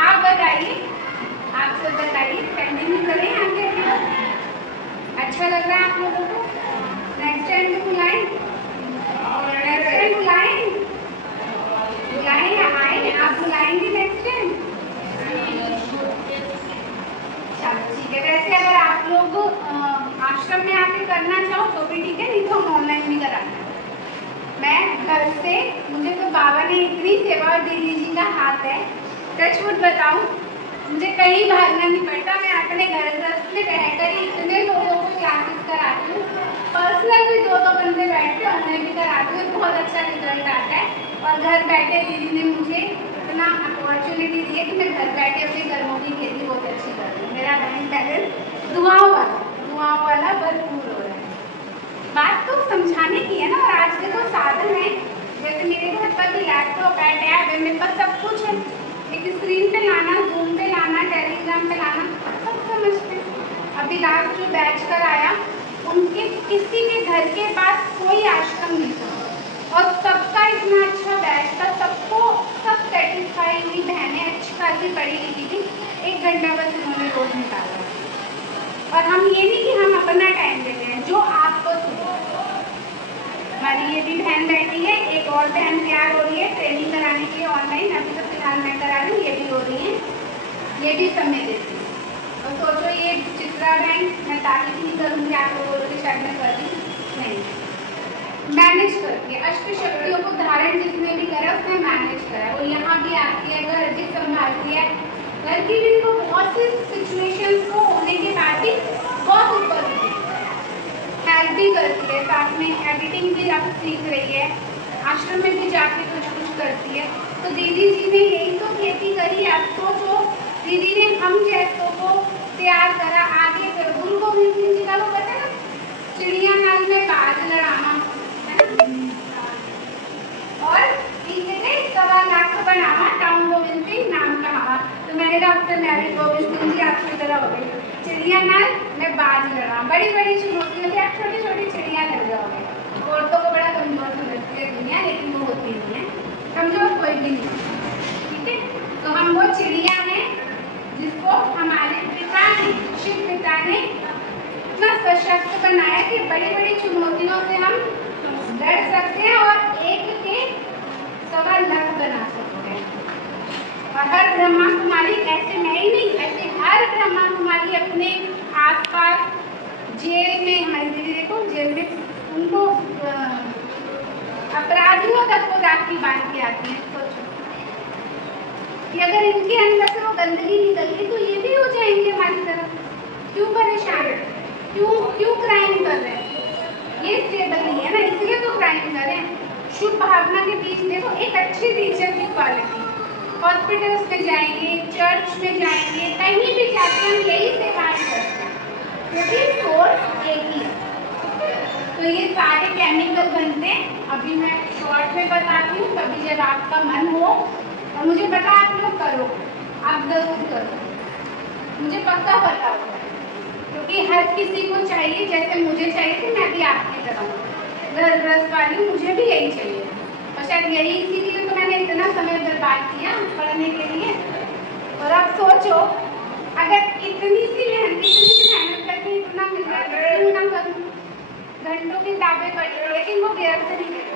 आप बताइए, आप सब बताइए, कंटिन्यू करें आगे। अच्छा लग रहा है आप लोगों को? नेक्स्ट टाइम तो बुलाएं, नेक्स्ट टाइम बुलाएं, बुलाएं या आए? आप बुलाएंगे नेक्स्ट टाइम? चलो ठीक है। वैसे अगर आप लोग आश्रम में आके करना चाहो तो भी ठीक है, नहीं तो हम ऑनलाइन भी कराते हैं। मैं घर से, मुझे तो बाबा ने इतनी सेवा और दीदी जी का हाथ है, टचवुड बताऊं, मुझे कहीं भागना नहीं पड़ता। मैं अपने घर में रहकर ही इतने लोगों को क्लासेस कराती हूँ। पर्सनल भी दो बंदे बैठते हैं, उन्हें भी कराती हूँ, बहुत अच्छा रिजल्ट आता है। और घर बैठे दीदी ने मुझे इतना अपॉर्चुनिटी दी है कि मैं घर बैठे अपने कर्मों की खेती बहुत अच्छी कर रही हूँ। मेरा बैंक बैलेंस दुआओं वाला भरपूर हो रहा है। बात तो समझाने की है ना। और आज देखो साधन है, जैसे मेरे घर पर भी लैपटॉप है, टैब है, मेरे पास सब कुछ है। एक स्क्रीन पे लाना, जूम पे लाना, टेलीग्राम पे लाना, सब समझते हैं। अभी लास्ट जो बैच कर आया, उनके किसी के घर के पास कोई आश्रम नहीं था और सबका इतना अच्छा बैच था, सबको सब सेटिस्फाई हुई। बहनें अच्छी खासी पढ़ी लिखी थी, 1 घंटा बस उन्होंने रोज निकाला। और हम ये नहीं कि हम अपना टाइम देते हैं, जो आपको सुनो। हमारी ये भी बहन बैठी है, एक और बहन तैयार हो रही है ट्रेनिंग कराने के लिए ऑनलाइन। अभी तो फिलहाल मैं करा रही हूँ, ये भी हो रही है, ये भी समय देती है। और सोचो ये चित्रा बहन, मैं तारीफ नहीं करूँगी, आप लोग बोलोगे शायद मैं कर रही नहीं, मैनेज करती है। अष्ट शक्तियों को धारण जिसने भी करा उसने मैनेज करा। वो यहाँ भी आती है, घर भी संभालती है, घर की भी को बहुत सी सिचुएशंस को होने के बाद भी बहुत ऊपर होती है, हेल्प भी करती है। साथ में एडिटिंग भी अब सीख रही है, आश्रम में भी जाके कुछ करती है। तो दीदी जी ने यही तो खेती करी। आप सोचो, दीदी ने हम जैसों को तैयार करा आगे। गुरु गोविंद सिंह जी का वो पता है ना, चिड़िया नाल में बाज लड़ाना, और सवा लाख बनावा, टाउन गोविंद सिंह नाम कहा। तो मैंने कहा आपसे मैरिज गोविंद सिंह जी आपकी तरह हो गई। चिड़िया नाल में बाज लड़ा, बड़ी बड़ी चुनौतियों से आप छोटी छोटी चिड़िया लग जाओगे। औरतों को बड़ा कमजोर समझती है दुनिया, लेकिन वो होती नहीं है कमजोर कोई भी नहीं। ठीक है, तो हम वो चिड़िया हैं जिसको हमारे पिता ने, शिव पिता ने इतना सशक्त बनाया कि बड़ी बड़ी चुनौतियों से हम लड़ सकते हैं और एक के सवा लाख बना सकते हैं। और हर ब्रह्मा कुमारी, ऐसे मैं ही नहीं, ऐसे हर ब्रह्मा कुमारी अपने आसपास जेल में, हमारी दीदी देखो जेल में, उनको अपराधियों तक वो राखी बांध के आती है। सोचो कि अगर इनके अंदर से वो गंदगी निकल गई तो ये भी हो जाएंगे हमारी तरफ। क्यों परेशान है, क्यों क्राइम कर रहे हैं? ये स्टेबल नहीं है ना, इसलिए तो क्राइम कर रहे हैं। शुभ भावना के बीच देखो एक अच्छी टीचर की क्वालिटी, हॉस्पिटल्स में जाएंगे, चर्च में जाएंगे, कहीं भी जाते हैं यही सेवाएं करते हैं, क्योंकि सोर्स एक ही है। तो ये सारे केमिकल बनते हैं। अभी मैं शॉर्ट में बताती हूँ, कभी जब आपका मन हो और मुझे पता आप लोग करो, आप जरूर करो, मुझे पक्का पता होगा, क्योंकि हर किसी को चाहिए, जैसे मुझे चाहिए थी, मैं भी आपकी तरह घर ग्रस्त वाली हूँ, मुझे भी यही चाहिए। और शायद यही इसीलिए तो मैंने इतना समय बर्बाद किया पढ़ने के लिए। और अब सोचो अगर इतनी सी मेहनत करके इतना मिल रहा है, क्यों ना करूँ? घंटों की किताबें पढ़ी, लेकिन वो व्यर्थ नहीं गई,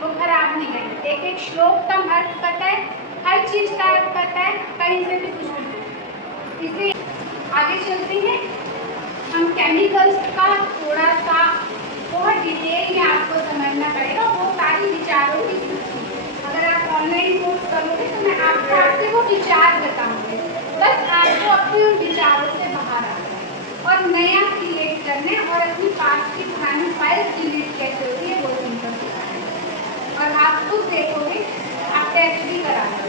वो खराब नहीं गई। एक एक श्लोक का अर्थ पता है, हर चीज का अर्थ पता है, कहीं से भी कुछ नहीं। इसलिए आगे चलते हैं। हम केमिकल्स का थोड़ा सा बहुत डिटेल में आपको समझना पड़ेगा, वो सारी विचारों की। अगर आप ऑनलाइन कोर्स करोगे तो मैं आपसे वो विचार बताऊंगी, बस आपको अपने उन विचारों से बाहर आना और नया क्रिएट करने और अपनी पास की पुरानी फाइल डिलीट कैसे होती है वो सिंपल है। और आप खुद देखोगे, आप टेस्ट भी कराओगे।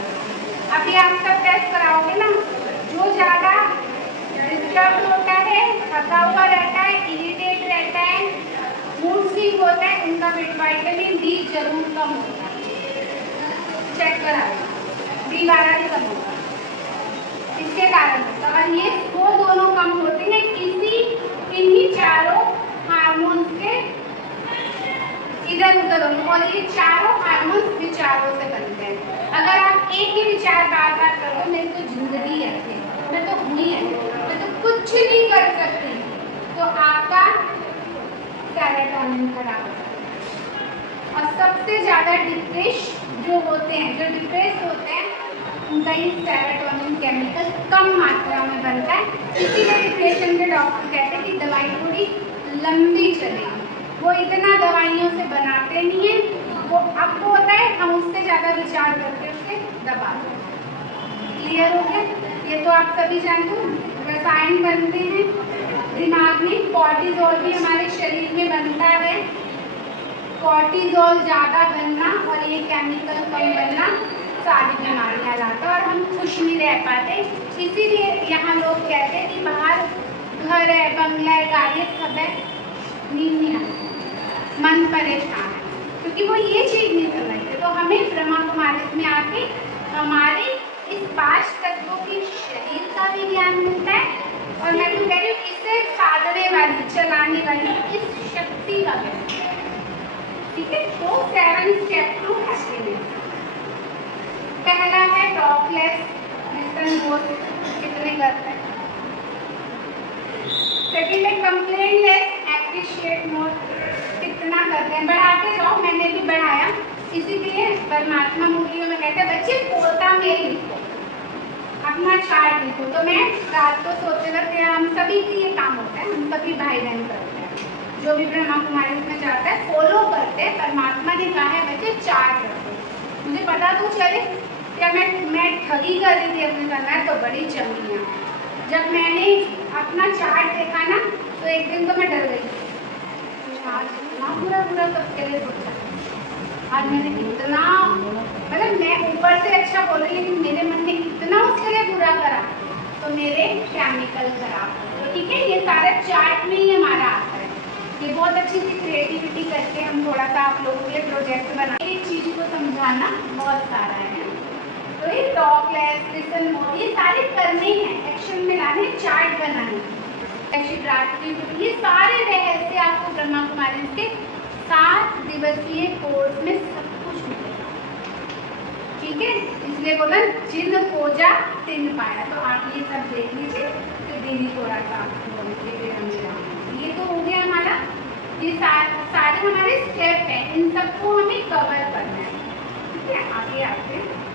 अभी आप सब टेस्ट कराओगे ना, जो ज़्यादा डिस्टर्ब होता है, थका हुआ रहता है, इरिटेट रहता है, मूड स्विंग वीक होता है उनका विटामिन डी जरूर कम होता है, चेक कराएं, D12 भी कम होगा, इसके कारण होता है। और ये वो दोनों कम होते हैं इन्हीं चारों हार्मोन्स के इधर उधर होने, और ये चारों हार्मोन्स विचारों से बनते हैं। अगर आप एक ही विचार बार बार करो मेरी तो जिंदगी ऐसे, मैं तो हुई है, मैं तो कुछ नहीं कर सकती, तो आपका सेरोटोनिन खराब होता है। और सबसे ज़्यादा डिप्रेस जो होते हैं, जो डिप्रेस होते हैं, उनका ये सेरोटोनिन केमिकल कम मात्रा में बनता है। इसीलिए डिप्रेशन के डॉक्टर कहते हैं कि दवाई थोड़ी लंबी चलेगी। वो इतना दवाइयों से बनाते नहीं हैं, वो आपको होता है हम उससे ज़्यादा विचार करके उसे दबा दें। क्लियर हो गया? ये तो आप सभी जानते हो, रसायन बनते हैं दिमाग में। कॉर्टिजोल भी हमारे शरीर में बनता है। कॉर्टिजोल ज़्यादा बनना और ये केमिकल कम बनना सारी बीमारियाँ लाता है, और हम खुश नहीं रह पाते। इसीलिए यहाँ लोग कहते हैं कि बाहर घर है, बंगला है, गाड़ी है, सब है, नींद नहीं आती, मन परेशान है, क्योंकि वो ये चीज़ नहीं समझते। तो हमें ब्रह्मा कुमारी में आके हमारे इस 5 तत्वों की शरीर का भी ज्ञान मिलता है, और मैं तो कह रही हूँ इसे साधने वाली, चलाने वाली इस शक्ति का ज्ञान। ठीक है, तो 7 स्टेप टू हैप्पीनेस। पहला है टॉक लेस, लिसन मोर, कितने करते हैं। सेकेंड है कंप्लेन लेस, एप्रिशिएट मोर, कितना करते हैं। बढ़ाते जाओ, मैंने भी बढ़ाया, इसीलिए परमात्मा मूर्ति में कहते हैं बच्चे पोता में लिखो, अपना चार्ट लिखो। तो मैं रात को सोते वक्त, हम सभी की ये काम होता है, हम सभी भाई बहन करते हैं, जो भी ब्रह्मा कुमारी में जाता है फॉलो करते हैं। परमात्मा ने कहा है बच्चे चार्ट रखो। मुझे पता तो चले क्या मैं ठगी कर रही थी अपने साथ, मैं तो बड़ी चंगी हूँ। जब मैंने अपना चार्ट देखा ना, तो एक दिन तो मैं डर गई, आज इतना बुरा सबके लिए सोचा, आज मैंने इतना, मतलब मैं ऊपर से अच्छा बोल रही, लेकिन मेरे मन में इतना उसके लिए बुरा करा, तो मेरे केमिकल खराब। तो ठीक है, ये सारा चार्ट में ही हमारा आता है। ये बहुत अच्छी सी क्रिएटिविटी करके हम थोड़ा सा आप लोगों के लिए प्रोजेक्ट बना, एक चीज़ को समझाना बहुत सारा है। तो ये टॉक लेस, लिसन मोर, ये सारे करने हैं, एक्शन में लाने, चार्ट बनाने, ये सारे रहस्य आपको ब्रह्मा कुमारी के 7 दिवसीय कोर्स में सब कुछ मिलेगा। ठीक है, इसलिए बोला जिन खोजा तिन पाया। तो आप ये सब देख लीजिए, तो दीदी थोड़ा सा ये तो हो गया हमारा, ये सारे हमारे स्टेप हैं, इन सबको हमें कवर करना है। ठीक है, आगे आते हैं।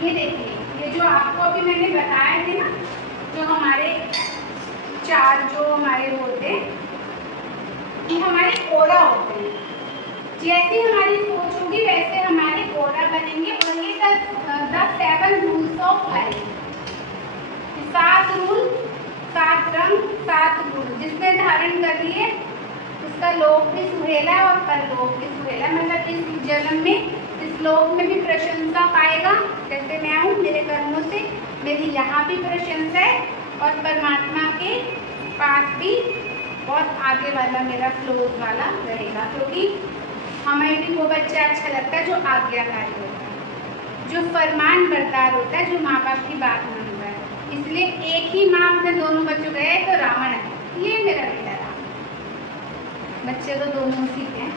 ये देखिए, ये जो आपको अभी मैंने बताया थे ना, जो हमारे 4 जो हमारे होते हैं, ये हमारे ओरा होते हैं। जैसी हमारी सोच होगी वैसे हमारे ओरा बनेंगे। और ये 7 रूल्स ऑफ लाइफ, 7 रूल, 7 रंग, 7 गुण, जिसने धारण कर लिए उसका लोक भी सुहेला है और परलोक भी सुहेला है। मतलब इस जन्म में, इस लोक में भी प्रशंसा पाएगा, जैसे मैं हूँ, मेरे कर्मों से मेरी यहाँ भी प्रशंसा है, और परमात्मा के पास भी बहुत आगे वाला मेरा फ्लोर वाला रहेगा। क्योंकि हमें भी वो बच्चा अच्छा लगता है जो आज्ञाकारी होता है, जो फरमान बरदार होता है, जो माँ बाप की बात मानता है। इसलिए एक ही माँ अपने दोनों बच्चों गए तो रावण है, ये मेरा बेटा रावण, बच्चे तो दोनों उसी के हैं।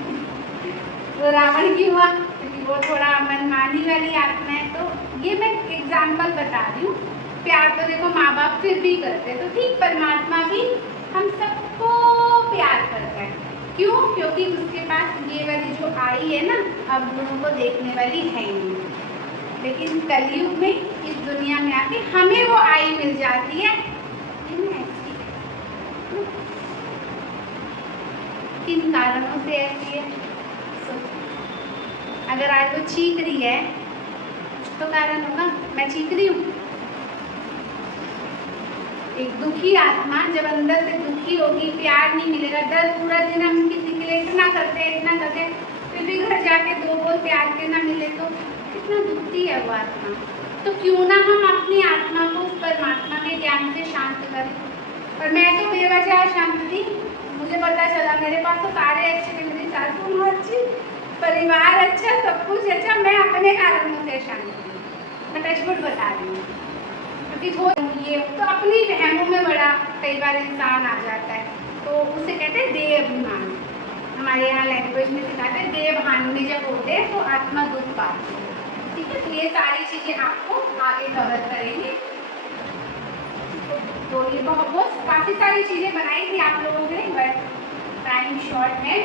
तो रावण क्यों हुआ? क्योंकि वो थोड़ा मनमानी वाली आत्मा है। तो ये मैं एग्जाम्पल बता रही हूँ। प्यार तो देखो माँ बाप फिर भी करते हैं, तो ठीक परमात्मा भी हम सबको प्यार करता है। क्यों? क्योंकि उसके पास ये वाली जो आई है ना, अब गुणों को देखने वाली है ही नहीं, लेकिन कलयुग में इस दुनिया में आके हमें वो आई मिल जाती है। किन कारणों से ऐसी है? अगर आज वो चीख रही है, कुछ तो कारण होगा। मैं चीख रही हूँ, एक दुखी आत्मा जब अंदर से दुखी होगी, प्यार नहीं मिलेगा, दर्द, पूरा दिन हम किसी के लिए इतना करते, फिर भी घर जाके 2 बोल प्यार के ना मिले तो कितना दुखती है वो आत्मा। तो क्यों ना हम अपनी आत्मा को उस परमात्मा के ज्ञान से शांत करें। और मैं तो बेवजह शांत थी, मुझे पता चला मेरे पास तो सारे अच्छे थे, मेरी सासू माँ अच्छी, परिवार अच्छा, सब कुछ अच्छा, मैं अपने कारणों से शांत थी। मैं टचवुड बता रही हूँ, क्योंकि थोड़ा ये तो अपनी बहनों में बड़ा कई बार इंसान आ जाता है, तो उसे कहते हैं देह अभिमान। हमारे यहाँ लैंग्वेज में सिखाते हैं देह भान में जब होते हैं तो आत्मा दुख पाती है। ठीक है, तो ये सारी चीज़ें आपको आगे कवर करेंगे। तो ये बहुत काफ़ी सारी चीज़ें बनाई थी आप लोगों ने, बट टाइम शॉर्ट है।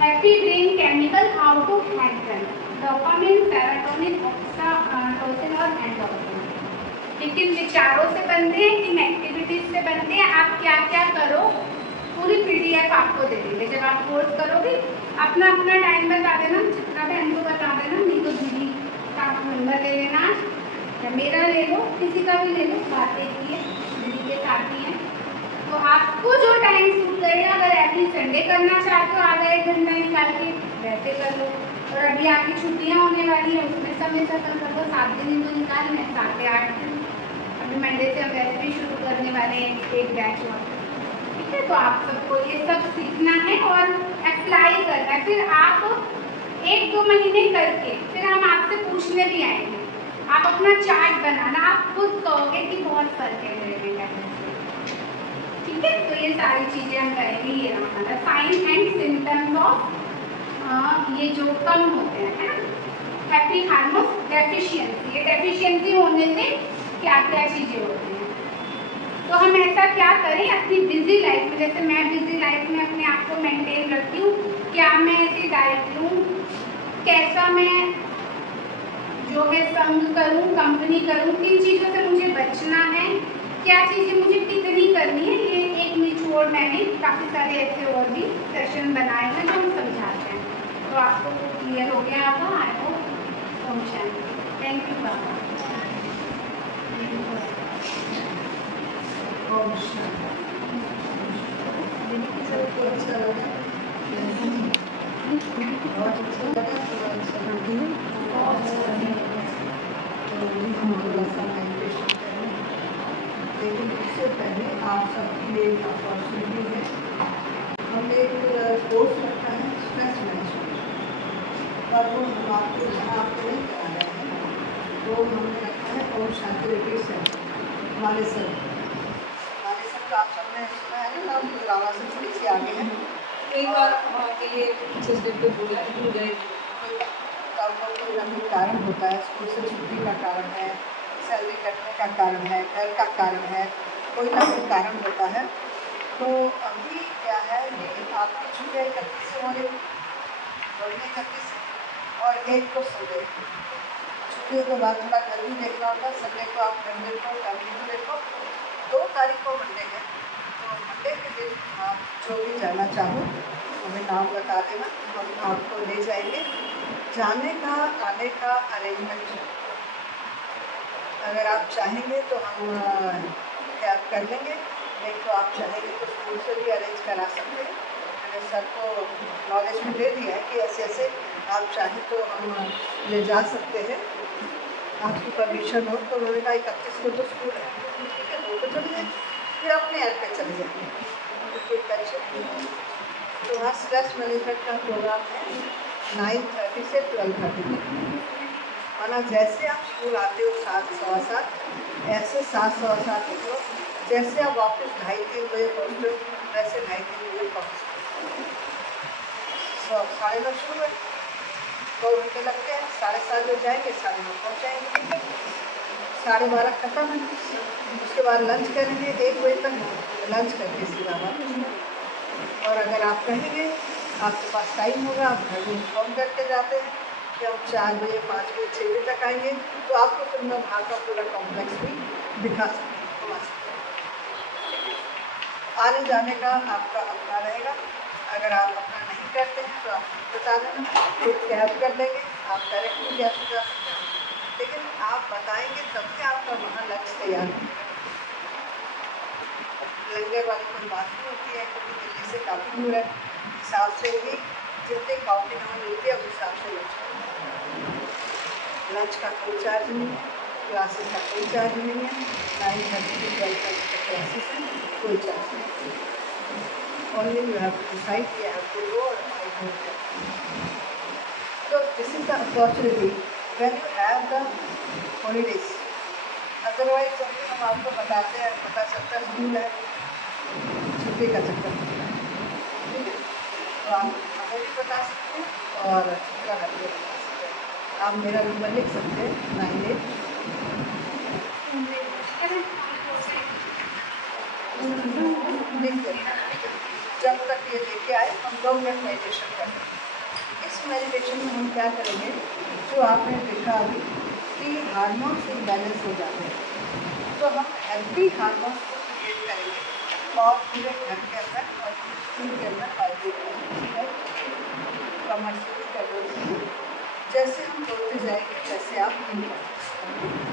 Happy brain chemical how to handle dopamine, serotonin, oxytocin और एंडोर्फिन। लेकिन विचारों से बनते हैं, इन एक्टिविटीज से बनते हैं। आप क्या क्या करो पूरी PDF आपको दे देंगे। जब आप कोर्स करोगे अपना अपना टाइम बता देना, जितना बहन को बता देना, नहीं तो दीदी का नंबर ले लेना या मेरा ले लो, किसी का भी ले लो, बातें की है दीदी के साथ ही है। तो आपको जो टाइम सूट करेगा, अगर एवरी संडे करना चाहते हो आधा 1 घंटा निकाल के वैसे कर लो। और अभी आपकी छुट्टियाँ होने वाली है, उसमें समय से कर लो, 7 दिन तो निकालना है, 7 से 8 दिन। अभी मंडे से हम वैसे भी शुरू करने वाले हैं एक बैच और। ठीक है, तो आप सबको ये सब सीखना है और अप्लाई करना है। फिर आप 1-2 महीने करके फिर हम आपसे पूछने भी आएंगे। आप अपना चार्ट बनाना, आप खुद कहोगे कि बहुत फर्क है मेरे में। ठीक है, तो ये सारी चीज़ें हम करेंगे। ये हमारा साइंस एंड सिम्टम्स ऑफ ये जो कम होते हैं, है ना, हैप्पी हार्मोन डेफिशिएंसी। ये डेफिशिएंसी होने से क्या क्या चीज़ें होती हैं। तो हम ऐसा क्या करें अपनी बिजी लाइफ में, जैसे मैं बिजी लाइफ में अपने आप को मेंटेन रखती हूँ, क्या मैं ऐसी डाइट लूँ, कैसा मैं जो है संग करूँ, कंपनी करूँ, किन चीज़ों से मुझे बचना है, क्या चीज़ें मुझे कितनी करनी है। ये एक निचोड़ मैंने काफ़ी सारे ऐसे और भी सेशन बनाए हैं जो हम समझाते हैं। तो आपको क्लियर हो गया होगा, आई होप। ओम शांति। थैंक यू बाबा। ओम शांति। सबको अच्छा लगा, बहुत अच्छा लगा, बहुत अच्छा लगा। हम थोड़ा सा मेडिटेशन करें, लेकिन उससे पहले आप सबके लिए एक अपॉर्चुनिटी है। हम एक कोर्स रखा है स्ट्रेस मैनेजमेंट, और वो हम आपको यहाँ आपको नहीं करा रहे हैं, तो हमने रखा है ओम शांति रिट्रीट सेंटर। हमारे सर तो आप सबने सुना है ना, नाम गुजरावा से थोड़ी सी आगे है। एक बार वहाँ के लिए टीचर्स डे पे बोला भूल गए। कोई ना कोई कारण होता है, स्कूल से छुट्टी का कारण है, सैलरी कटने का कारण है, घर का कारण है, कोई ना कोई कारण होता है। तो अभी क्या है कि आपकी छुट्टियाँ 31 से हो रही, 31 और 1 को संडे। छुट्टियों के बाद थोड़ा घर भी देखना होता है। संडे को आप घर देखो, फैमिली को देखो। 2 तारीख को मंडे है, तो मंडे के दिन आप जो भी जाना चाहो हमें नाम बता देना, हम आपको ले जाएंगे। जाने का आने का अरेंजमेंट अगर आप चाहेंगे तो हम कैब कर लेंगे, नहीं तो आप चाहेंगे तो स्कूल से भी अरेंज करा सकते हैं। मैंने सर को नॉलेज में दे दिया है कि ऐसे ऐसे आप चाहें तो हम ले जा सकते हैं, आपकी परमिशन हो। तो उन्होंने कहा 31 को तो स्कूल है, ठीक है, 2 को चले जाए, फिर अपने ऐप पे चले जाएंगे, तो कोई टेंशन नहीं है। तो वहाँ स्ट्रेस मैनेजमेंट का प्रोग्राम है 9:30 से 12:30। माना जैसे आप स्कूल आते हो 7, 7:15, ऐसे 7, 7:15 निकलो। जैसे आप वापस 2:30-3 बजे पहुँचते हो, वैसे 2:30-3 बजे पहुँचते हो। 9:30 शुरू है, 2 घंटे लगते हैं, 7:30 बजे जाएंगे, 9:30 पहुँच जाएंगे, 12:30 खत्म है। उसके बाद लंच करेंगे 1 बजे तक, लंच करके सीधा वापस। और अगर आप कहेंगे आपके पास टाइम होगा, आप घर में इन्फॉर्म करके जाते हैं कि हम 4 बजे, 5 बजे, 6 बजे तक आएंगे, तो आपको फिर मैं वहाँ का पूरा कॉम्प्लेक्स भी दिखा सकती हूँ, घुमा सकती हूँ। आने जाने का आपका अपना रहेगा। अगर आप अपना नहीं करते हैं तो आप बता देना, फिर कैब कर देंगे, आप डायरेक्ट भी कैब से जा सकते हैं, लेकिन आप बताएंगे तभी आपका वहाँ लंच तैयार होगा। लंगर वाली कोई बात नहीं होती है, क्योंकि दिल्ली से काफ़ी दूर है, हिसाब से भी जितने काउंटी हमें मिलती है उस हिसाब से लंच का कोई चार्ज नहीं है, क्लासेस का कोई चार्ज नहीं है, 9:30 से 12:30 तक क्लासेस हैं, कोई चार्ज नहीं। only you have to decide you have to go or I don't have to. So this is the opportunity when you have the holidays. Otherwise जब भी हम आपको बताते हैं पता चलता है स्कूल है छुट्टी का चक्कर ठीक है, तो आप हमें भी बता सकते हैं और छुट्टी का भी बता सकते हैं। आप मेरा नंबर लिख सकते हैं 98 लिख देना। जब तक ये लेके आए हम 2 मिनट मेडिटेशन करेंगे। इस मेडिटेशन में हम क्या करेंगे, जो आपने देखा अभी कि हार्मोन्स बैलेंस हो जाते हैं, तो हम हेल्थी हार्मोन्स को क्रिएट करेंगे और पूरे घर के अंदर और स्कूल के अंदर वाइब्रेट करेंगे। कमर्शियल कैलोरी जैसे हम बोलते जाएंगे वैसे आप नहीं कर सकते।